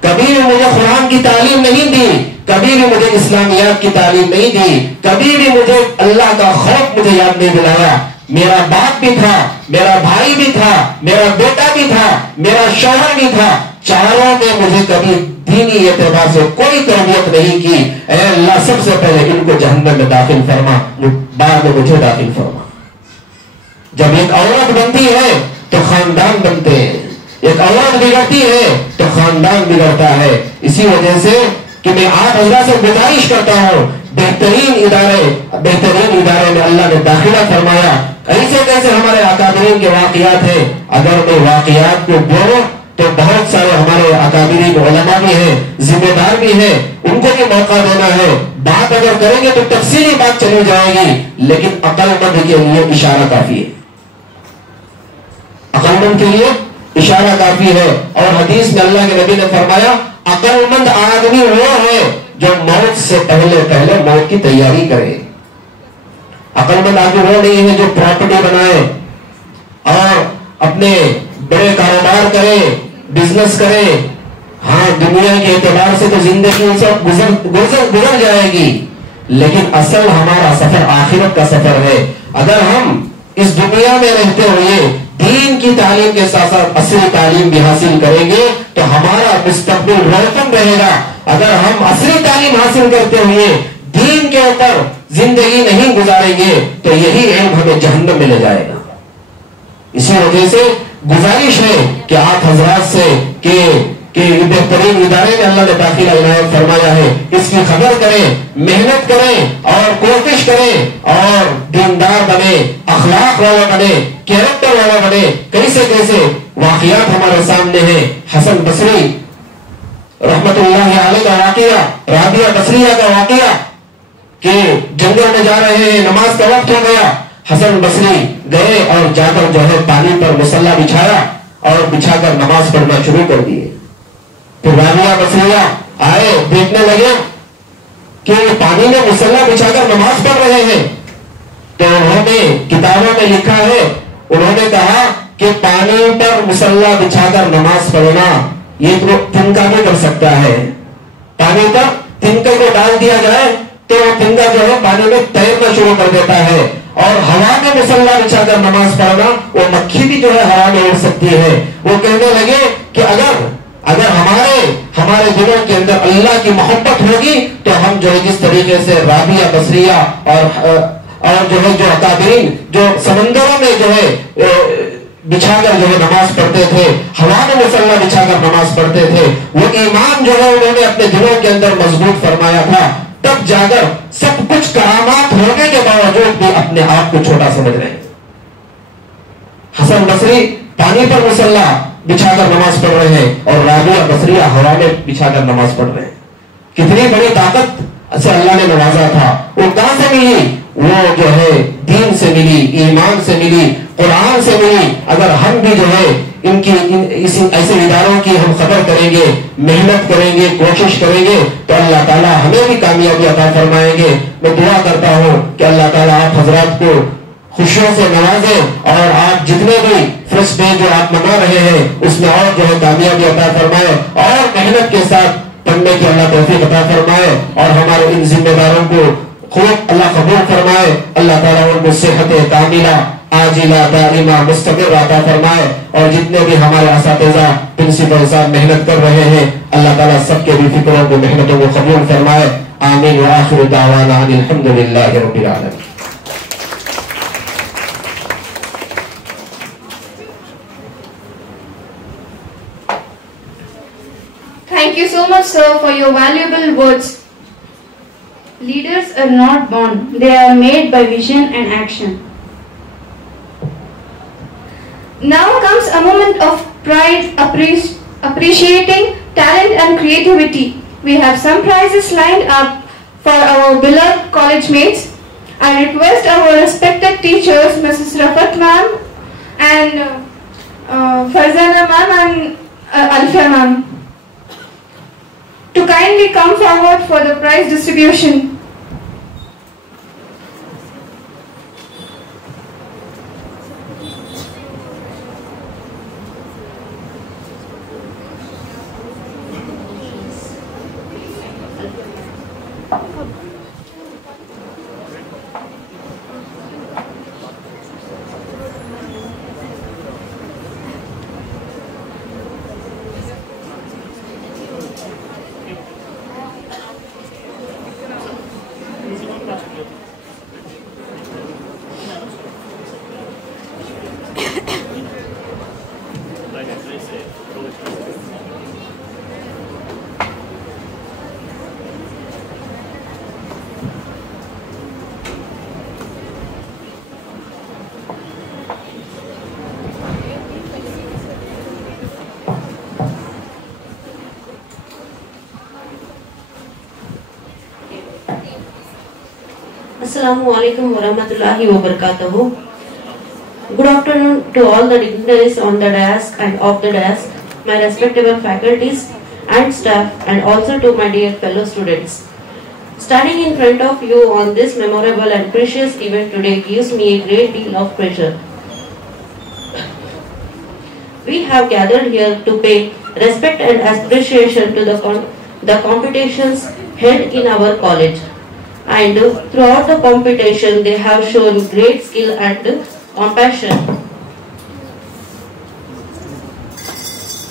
کبھی بھی مجھے قرآن کی تعلیم نہیں دی، کبھی بھی مجھے اسلامیات کی تعلیم نہیں دی، کبھی بھی مجھے اللہ کا خوف مجھے یاد نہیں دلایا. میرا باپ بھی تھا، میرا بھائی بھی تھا، میرا بیٹا بھی تھا، میرا شوہر بھی تھا، چاروں نے مجھے کبھی دینی اعتبار سے کوئی تربیت نہیں کی. اے اللہ سب سے پہلے ان کو جہنم میں داخل فرما، بعد میں مجھے داخل فرما. جب ایک عورت بنتی ہے تو خاندان بنتے ہیں، ایک عورت بگڑتی ہے تو خاندان بگڑتا ہے. اسی وجہ سے کہ میں آپ حضرات سے گزارش کرتا ہوں، بہترین ادارے میں اللہ نے داخلہ فرمایا. ایسے ہمارے اکابرین کے واقعات ہیں، اگر میں واقعات کو بولوں تو بہت سارے ہمارے اکابرین علماء بھی ہیں، ذمہ دار بھی ہیں، ان کو بھی موقع دینا ہے. بات اگر کریں گے تو تفصیلی بات چلی جائے گی، لیکن عقل مند کے لیے اشارہ کافی ہے، عقل مند کے لیے اشارہ کافی ہے. اور حدیث میں اللہ کے نبی نے فرمایا عقل مند آدمی وہ ہے جو موت سے پہلے موت کی تیاری کرے. عقل مند آدمی وہ نہیں ہے جو پراپرٹی بنائے اور اپنے بڑے کاروبار کرے، بزنس کرے. ہاں دنیا کے اعتبار سے تو زندگی ان سے گزر جائے گی، لیکن اصل ہمارا سفر آخرت کا سفر ہے. اگر ہم اس دنیا میں رہتے ہوئے دین کی تعلیم کے ساتھ ساتھ عصری تعلیم بھی حاصل کریں گے تو ہمارا مستقبل روشن رہے گا. اگر ہم عصری تعلیم حاصل کرتے ہوئے دین کے اوپر زندگی نہیں گزاریں گے تو یہی علم ہمیں جہنم میں لے جائے گا. اسی وجہ سے گزارش ہے کہ آپ حضرات سے کہ بہترین ادارے میں اللہ نے داخلہ عنایت فرمایا ہے, اس کی خبر کریں, محنت کریں اور کوشش کریں اور دیندار بنے, اخلاق والا بنے, کیریکٹر والا بنے. کیسے واقعات ہمارے سامنے ہیں. حسن بصری رحمت اللہ علیہ کا واقعہ, رابعہ بصریہ کا واقعہ کہ جنگل میں جا رہے ہیں, نماز کا وقت ہو گیا. حسن بصری گئے اور جا کر جو ہے پانی پر مصلی بچھایا اور بچھا کر نماز پڑھنا شروع کر دیے. پھر رابعہ بصریہ آئے, دیکھنے لگے کہ پانی میں مصلی بچھا کر نماز پڑھ رہے ہیں. تو انہوں نے کتابوں میں لکھا ہے, انہوں نے کہا کہ پانی پر مصلی بچھا کر نماز پڑھنا یہ تو تنکا بھی کر سکتا ہے. پانی پر تنکے کو ڈال دیا جائے تو تنکا جو ہے پانی میں تیرنا شروع کر دیتا ہے. اور ہوا میں مصلی بچھا کر نماز پڑھنا, وہ مکھی بھی جو ہے ہوا میں اڑ سکتی ہے. وہ کہنے لگے کہ اگر ہمارے دلوں کے اندر اللہ کی محبت ہوگی تو ہم جو ہے جس طریقے سے رابعہ بصریہ اور جو ہے جو اکابرین جو سمندروں میں جو ہے بچھا کر جو ہے نماز پڑھتے تھے, ہوا میں مصلی بچھا کر نماز پڑھتے تھے, وہ ایمان جو ہے انہوں نے اپنے دلوں کے اندر مضبوط فرمایا تھا. تب جا کر سب کچھ کرامات ہونے کے باوجود بھی اپنے آپ کو چھوٹا سمجھ رہے ہیں. حسن بصری پانی پر مصلی بچھا کر نماز پڑھ رہے ہیں اور رابعہ بصریہ ہوا میں بچھا کر نماز پڑھ رہے ہیں. کتنی بڑی طاقت سے اللہ نے نوازا تھا. وہ کہاں سے ملی؟ وہ جو ہے دین سے ملی, ایمان سے ملی, قرآن سے ملی. اگر ہم بھی جو ہے ایسے اداروں کی ہم خبر کریں گے, محنت کریں گے, کوشش کریں گے تو اللہ تعالیٰ ہمیں بھی کامیابی عطا فرمائیں گے. میں دعا کرتا ہوں کہ اللہ تعالیٰ آپ حضرات کو خوشیوں سے نوازے اور آپ جتنے بھی فرسٹ ڈے جو آپ منا رہے ہیں اس میں اور جو ہے کامیابی عطا فرمائے اور محنت کے ساتھ پڑھنے کی اللہ توفیق عطا فرمائے اور ہمارے ان ذمہ داروں کو خوب اللہ قبول فرمائے. اللہ تعالیٰ ان کو صحت کاملہ عاجلہ دائمہ مستمر عطا فرمائے. اور جتنے بھی ہمارے اساتذہ پرنسپل صاحب محنت کر رہے ہیں اللہ تعالیٰ سب کے بھی فکروں کو محنتوں کو قبول فرمائے. آمین. وآخر دعوانا ان الحمدللہ رب العالمین. Thank you so much, sir, for your valuable words. Leaders are not born, they are made by vision and action. Now comes a moment of pride, appreciating talent and creativity. We have some prizes lined up for our beloved college mates. I request our respected teachers, Mrs. Rafat ma'am and Farzana ma'am and Alfia ma'am, to kindly come forward for the prize distribution. Assalamu alaikum warahmatullahi wabarakatuh. Good afternoon to all the dignitaries on the dais and off the dais, my respectable faculties and staff, and also to my dear fellow students. Standing in front of you on this memorable and precious event today gives me a great deal of pleasure. We have gathered here to pay respect and appreciation to the competitions held in our college. And throughout the competition they have shown great skill and compassion.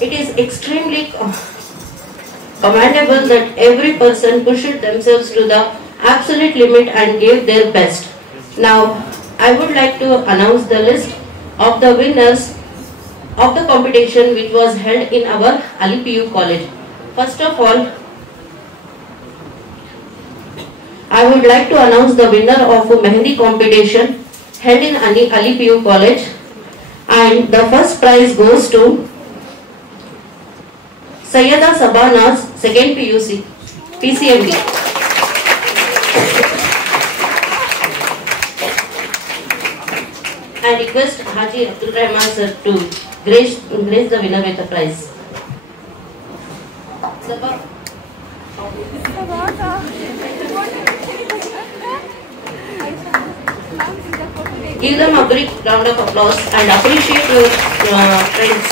It is extremely commendable that every person pushed themselves to the absolute limit and gave their best. Now, I would like to announce the list of the winners of the competition which was held in our Ali PU college. First of all, I would like to announce the winner of a Mehendi competition held in Ali PU college, and the first prize goes to Sayyada Sabanaz, 2nd PUC, PCMB. I request Haji Abdul Rahman sir to grace the winner with the prize. Give them a big round of applause and appreciate your friends.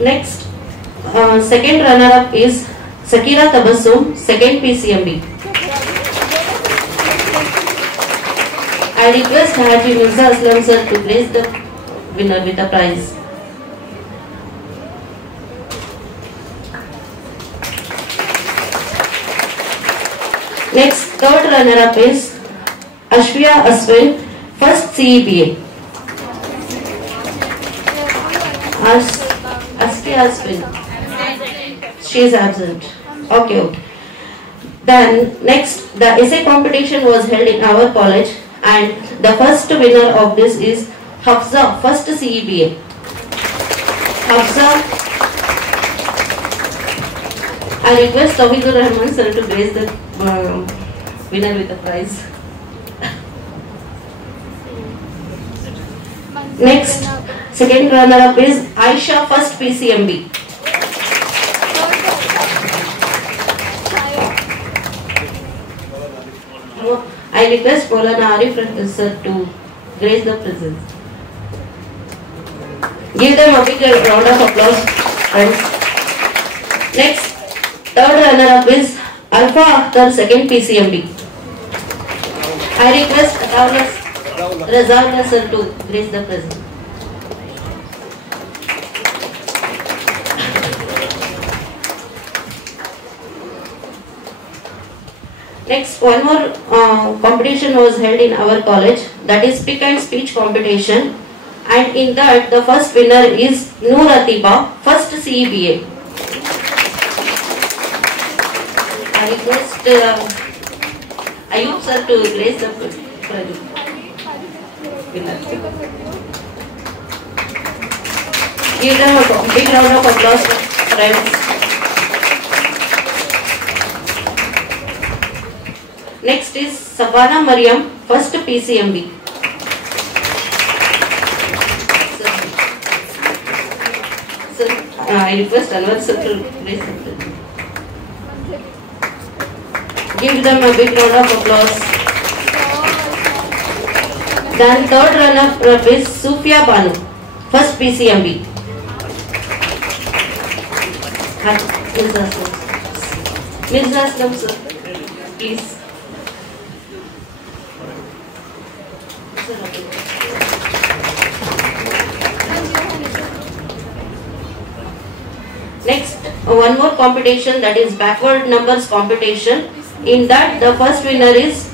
Next, second runner-up is Sakira Tabassum, 2nd PCMB. I request Haji Mirza Aslam sir to place the winner with the prize. Next, third runner-up is Ashfiya Aswin, 1st CEBA. Ashfiya Aswin. She is absent. Okay. Then next, the essay competition was held in our college, and the first winner of this is Hafza, 1st CEBA. Hafza, I request Tawfiqur Rahman sir to grace the winner with the prize. Next, second runner-up is Aisha, 1st PCMB. I request Maulana Arif sir to grace the presence. Give them a big round of applause, friends. Next, third runner-up is Alpha Akhtar, 2nd PCMB. I request Razalna sir to grace the presence. Next, one more competition was held in our college, that is Pick and Speech competition, and in that the first winner is Noor Atiba, 1st CEBA. I request Ayub sir to grace the winner. Give them a big round of applause, friends. Next is Sabana Mariam, 1st PCMB. Sir, I request Anwar sir to grace the presence. Give them a big round of applause. Then third runner-up is Sufia Banu, 1st PCMB. Mirza Aslam sir, please. Next, one more competition, that is backward numbers competition. In that, the first winner is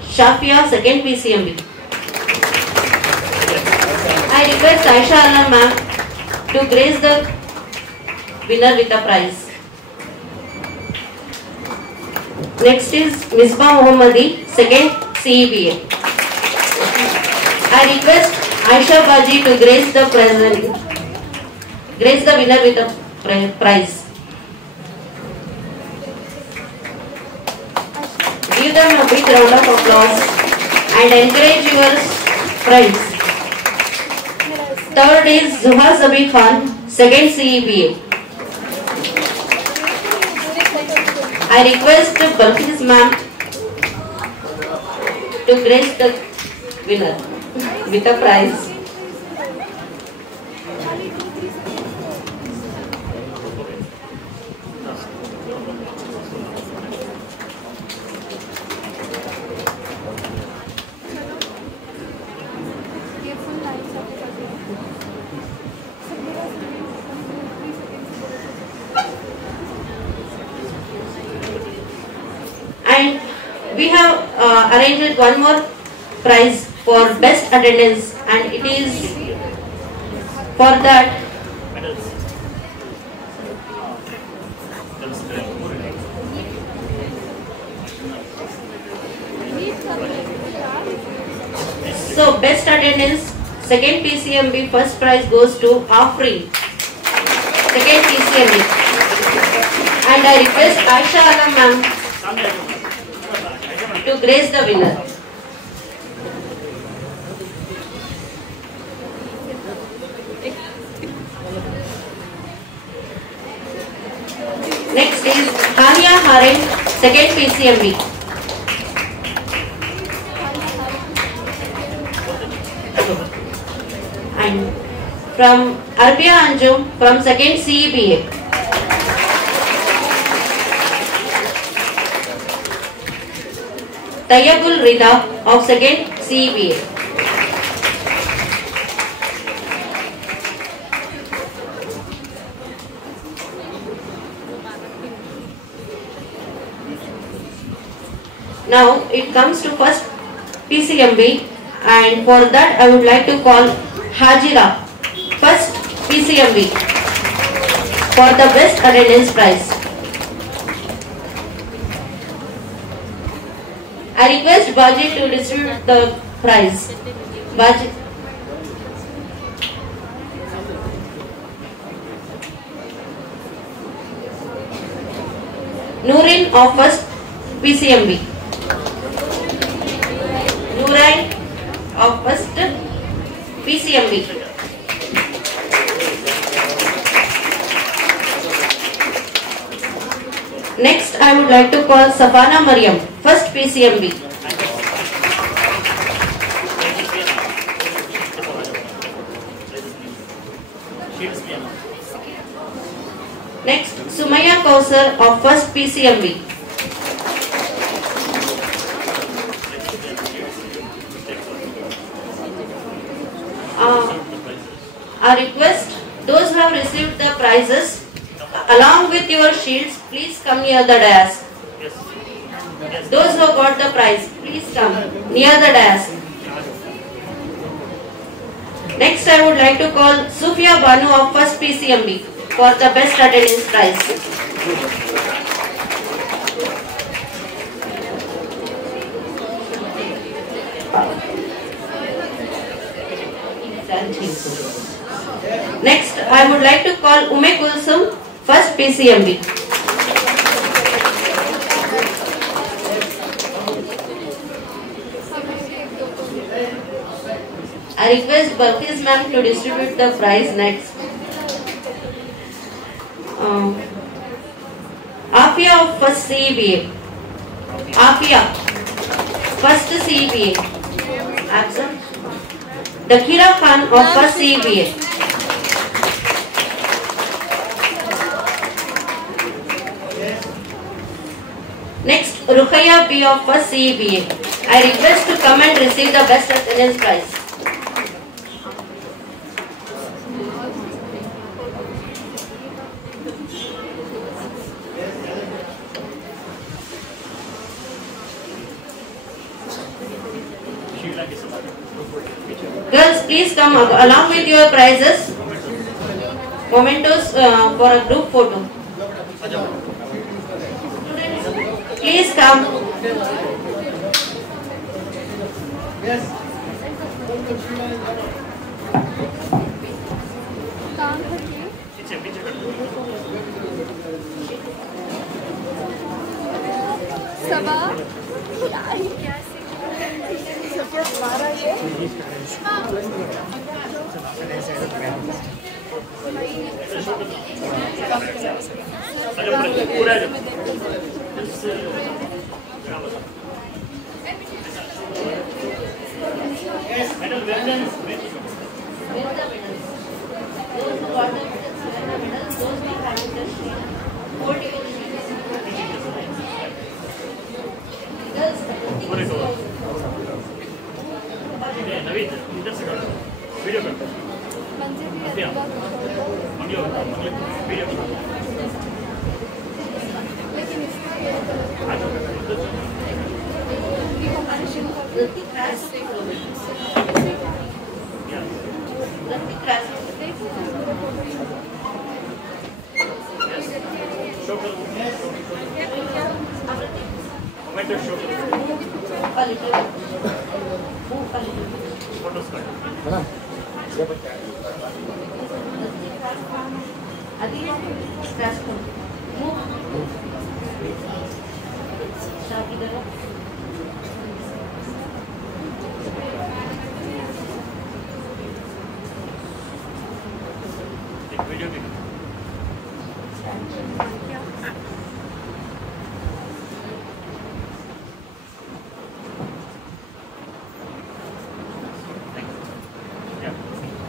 Shafia, 2nd PCMB. I request Aisha Allah ma'am to grace the winner with a prize. Next is Misbah Mohammadi, 2nd CEBA. I request Aisha Baji to grace the winner with a prize. Give them a big round of applause and encourage your friends. Third is Zuha Zabi Khan, 2nd CEBA. I request Balkis ma'am to grace the winner with a prize. arranged one more prize for best attendance, and it is for that so best attendance, second PCMB, first prize goes to Afri, second PCMB, and I request Aisha Alam ma'am to grace the winner. Next is Hania Haren, second PCMB. And from Arbia Anjum from second CEBA. Tayyabul Rida of second CEBA. Now it comes to first PCMB, and for that I would like to call Hajira, first PCMB, for the best attendance prize. I request Baji to distribute the prize. Baji. Noorin of first PCMB. Noorain of first PCMB. Next, I would like to call Safana Mariam, first PCMB. Next, Sumaya Kausar of first PCMB. I request those who have received the prizes along with your shields, please come near the dais. Those who got the prize, please come near the dais. Next, I would like to call Sufia Banu of first PCMB for the best attendance prize. Next, I would like to call Ume Kulsum, first PCMB. I request Balkis ma'am to distribute the prize next. Afia of first CEBA. Afia, first CEBA. Absent. Dakira Khan of first CEBA. Next, Rukhaya B of first CEBA. I request to come and receive the best attendance prize. Girls, please come along with your prizes. Mementos for a group photo. Please come. Yes.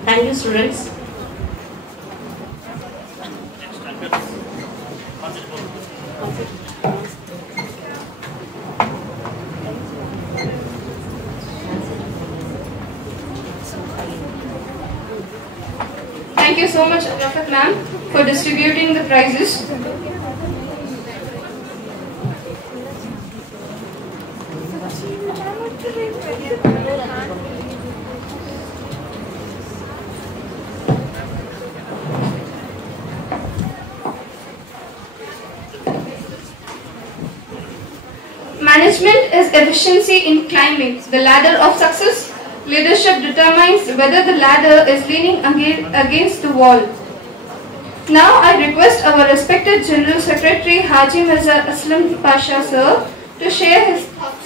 Thank you, students. Thank you so much, Rafat ma'am, for distributing the prizes. Management is efficiency in climbing the ladder of success. Leadership determines whether the ladder is leaning against the wall. Now I request our respected General Secretary Haji Mirza Aslam Pasha sir to share his thoughts.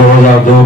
2002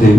3।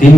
3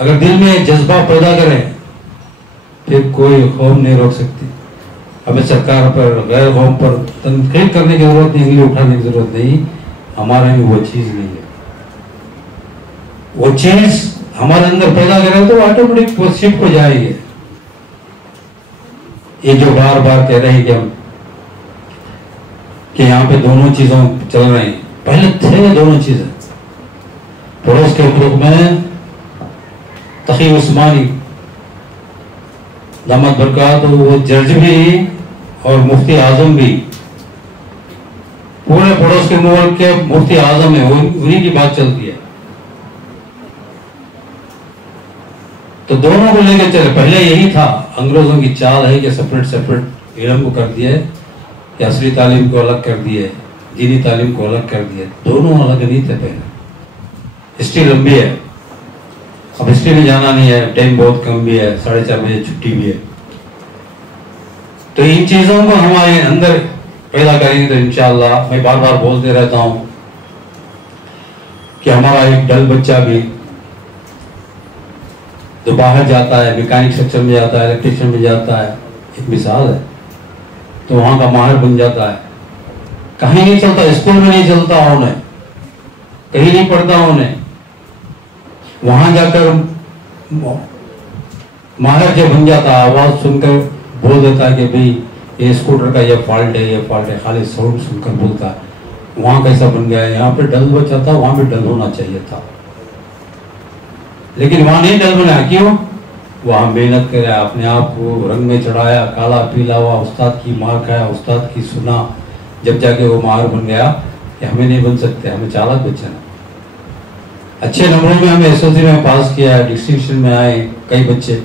اگر دل میں جذبہ پیدا کریں پھر کوئی قوم نہیں روک سکتی. ہمیں سرکار پر غیر قوم پر تنقید کرنے کی ضرورت نہیں, انگلی اٹھانے کی ضرورت نہیں. ہمارے میں وہ چیز نہیں ہے. وہ چیز ہمارے اندر پیدا کریں تو آٹومیٹک وہ شفٹ ہو جائے گی. یہ جو بار بار کہہ رہے ہیں کہ ہم کہ یہاں پہ دونوں چیزوں چل رہے ہیں, پہلے تھے دونوں چیزیں. پڑوس کے ملک میں تقی عثمانی دامت برکات, وہ جج بھی اور مفتی اعظم بھی, پورے پڑوس کے ملک کے مفتی اعظم ہے, انہی کی بات چلتی ہے. تو دونوں کو لے کے چلے. پہلے یہی تھا, انگریزوں کی چال ہے کہ سپریٹ علم کو کر دیا ہے, کہ عصری تعلیم کو الگ کر دیا ہے, دینی تعلیم کو الگ کر دیا. دونوں الگ نہیں تھے پہلے. ہسٹری لمبی ہے, اب ہسٹری میں جانا نہیں ہے, ٹائم بہت کم بھی ہے, 4:30 بجے چھٹی بھی ہے. تو ان چیزوں کو ہمارے اندر پیدا کریں گے تو انشاءاللہ. میں بار بار بولتے رہتا ہوں کہ ہمارا ایک ڈل بچہ بھی جو باہر جاتا ہے, میکینک سیکشن میں جاتا ہے, الیکٹریشین میں جاتا ہے, ایک مثال ہے, تو وہاں کا ماہر بن جاتا ہے. کہیں نہیں چلتا, اسکول میں نہیں چلتا انہیں, کہیں نہیں پڑھتا انہیں. وہاں جا کر ماہر جو بن جاتا ہے, آواز سن کر بول دیتا ہے کہ بھئی یہ اسکوٹر کا یہ فالٹ ہے, یہ فالٹ ہے, خالی ساؤنڈ سن کر بولتا ہے. وہاں کیسا بن گیا ہے, یہاں پہ ڈل بچا تھا, وہاں بھی ڈل ہونا چاہیے تھا, لیکن وہاں نہیں ڈل بنا. کیوں؟ وہاں محنت کرا, اپنے آپ کو رنگ میں چڑھایا, کالا پیلا ہوا, استاد کی مار کھایا, استاد کی سنا, جب جا کے وہ ماہر بن گیا. کہ ہمیں نہیں بن سکتے, ہمیں چالاک بچے نا. اچھے نمبروں میں ہمیں ایس ایل سی میں پاس کیا ہے, ڈسٹنکشن میں آئے کئی بچے,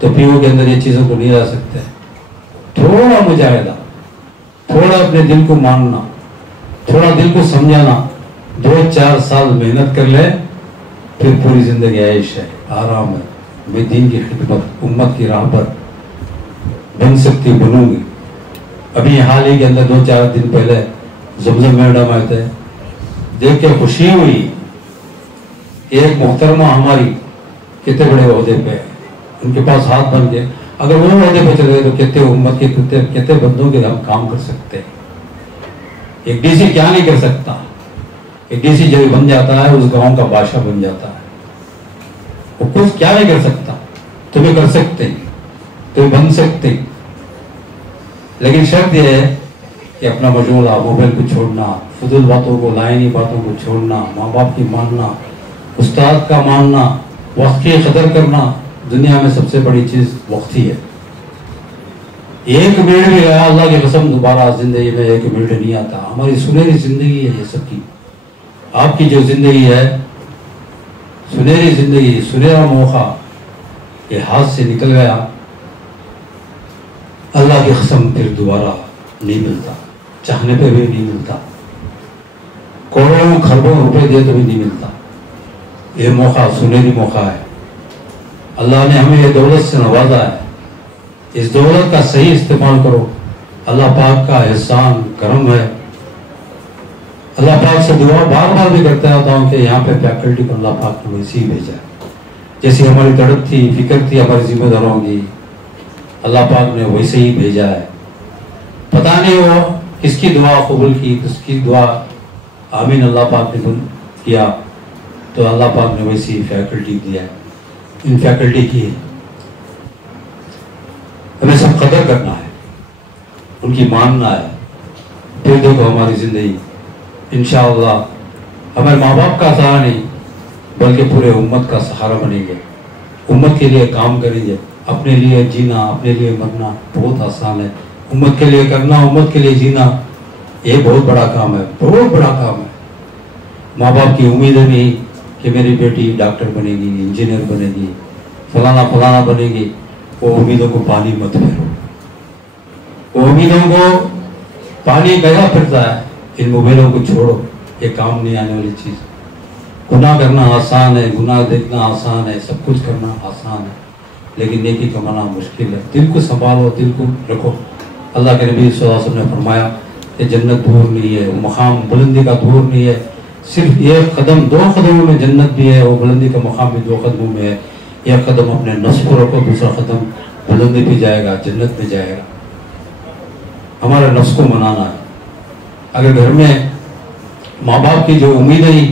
تو پی او کے اندر یہ چیزوں کو نہیں لا سکتے. تھوڑا مجاہدہ, تھوڑا اپنے دل کو ماننا, تھوڑا دل کو سمجھانا, 2-4 سال محنت کر لے, پھر پوری زندگی عیش ہے, آرام ہے. میں دین کی خدمت, امت کی راہ پر بن سکتی, بنوں گی. ابھی حال ہی کے اندر 2-4 دن پہلے زمزم میڈم آئے تھے, دیکھ کے خوشی ہوئی. ایک محترمہ ہماری کتنے بڑے عہدے پہ, ان کے پاس ہاتھ بن گئے. اگر وہ عہدے پہ چلے گئے تو کتنے امت کے کتنے بندوں کے ہم کام کر سکتے. ایک ڈی سی کیا نہیں کر سکتا. ایک ڈی سی جو بن جاتا ہے اس گاؤں کا بادشاہ بن جاتا ہے. وہ کچھ کیا نہیں کر سکتا, تمہیں کر سکتے, تمہیں بن سکتے. لیکن شرط یہ ہے کہ اپنا مشغولہ, موبائل کو چھوڑنا, فضول باتوں کو, لائنی باتوں کو چھوڑنا, ماں باپ کی ماننا, استاد کا ماننا, وقت کی قدر کرنا. دنیا میں سب سے بڑی چیز وقت ہی ہے. ایک منٹ بھی گیا, اللہ کی قسم دوبارہ زندگی میں ایک منٹ نہیں آتا. ہماری سنہری زندگی ہے یہ سب کی. آپ کی جو زندگی ہے, سنہری زندگی, سنہرا موقع, یہ ہاتھ سے نکل گیا, اللہ کی قسم پھر دوبارہ نہیں ملتا. چاہنے پہ بھی نہیں ملتا, کروڑوں خربوں روپے دے تو بھی نہیں ملتا. یہ موقع سنہری موقع ہے. اللہ نے ہمیں یہ دولت سے نوازا ہے, اس دولت کا صحیح استعمال کرو. اللہ پاک کا احسان کرم ہے. اللہ پاک سے دعا بار بار بھی کرتا رہتا ہوں کہ یہاں پہ فیکلٹی کو اللہ پاک نے ویسے ہی بھیجا ہے. جیسی ہماری تڑپ تھی, فکر تھی ہماری ذمہ داروں کی, اللہ پاک نے ویسے ہی بھیجا ہے. پتہ نہیں وہ کس کی دعا قبول کی, کس کی دعا آمین اللہ پاک نے کیا, تو اللہ پاک نے ویسی فیکلٹی دیا ہے. ان فیکلٹی کی ہمیں سب قدر کرنا ہے, ان کی ماننا ہے. پھر دیکھو ہماری زندگی انشاءاللہ ہمارے ماں باپ کا سہارا نہیں بلکہ پورے امت کا سہارا بنیں گے. امت کے لیے کام کریں گے. اپنے لیے جینا, اپنے لیے مرنا بہت آسان ہے. امت کے لیے کرنا, امت کے لیے جینا, یہ بہت بڑا کام ہے, بہت بڑا کام ہے. ماں باپ کی امیدیں نہیں کہ میری بیٹی ڈاکٹر بنے گی, انجینئر بنے گی, فلانا فلانا بنے گی. وہ امیدوں کو پانی مت پھیرو. وہ امیدوں کو پانی گیا پھرتا ہے. ان موبائلوں کو چھوڑو, یہ کام نہیں آنے والی چیز. گناہ کرنا آسان ہے, گناہ دیکھنا آسان ہے, سب کچھ کرنا آسان ہے, لیکن نیکی کمانا مشکل ہے. دل کو سنبھالو, دل کو رکھو. اللہ کے نبی صلی اللہ علیہ وسلم نے فرمایا کہ جنت دور نہیں ہے, وہ مقام بلندی کا دور نہیں ہے, صرف ایک قدم، 2 قدموں میں جنت بھی ہے، وہ بلندی کا مقام بھی 2 قدموں میں ہے. ایک قدم اپنے نفس کو رکھو، دوسرا قدم بلندی پہ جائے گا، جنت میں جائے گا. ہمارے نفس کو منانا ہے. اگر گھر میں ماں باپ کی جو امیدیں ہی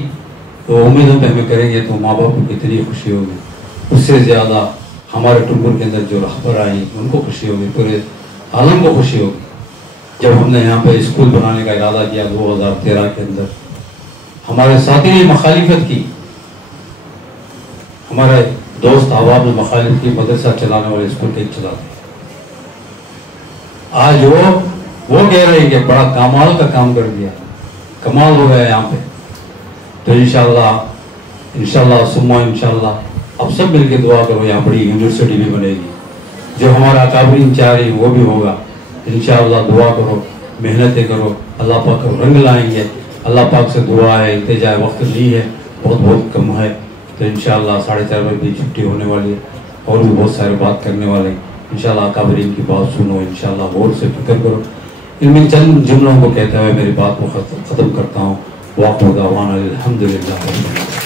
تو امیدوں پہ ہمیں کریں گے تو ماں باپ کو کتنی خوشی ہوگی. اس سے زیادہ ہمارے ٹنبر کے اندر جو رہبر آئیں ان کو خوشی ہوگی، پورے عالم کو خوشی ہوگی. جب ہم نے یہاں پہ اسکول بنانے کا ارادہ کیا 2013 کے اندر، ہمارے ساتھی نے مخالفت کی، ہمارے دوست احباب نے مخالفت کی، مدرسہ چلانے والے اسکول کے چلاتے. آج وہ کہہ رہے ہیں کہ بڑا کمال کا کام کر دیا، کمال ہو گیا یہاں پہ. تو انشاءاللہ ثم انشاءاللہ اب سب مل کے دعا کرو، یہاں بڑی یونیورسٹی بھی بنے گی. جو ہمارا اکابرین چاہ رہی وہ بھی ہوگا. انشاءاللہ دعا کرو، محنتیں کرو، اللہ پاک کو رنگ لائیں گے. اللہ پاک سے دعا ہے، التجا ہے، وقت نہیں ہے، بہت کم ہے. تو انشاءاللہ 4:30 بجے بھی چھٹی ہونے والی ہے، اور بھی بہت سارے بات کرنے والے ہیں. انشاءاللہ اکابرین کی بات سنو، انشاءاللہ غور سے فکر کرو. ان میں چند جملوں کو کہتے ہوئے میری بات کو ختم کرتا ہوں. واقع دعوانا الحمدللہ.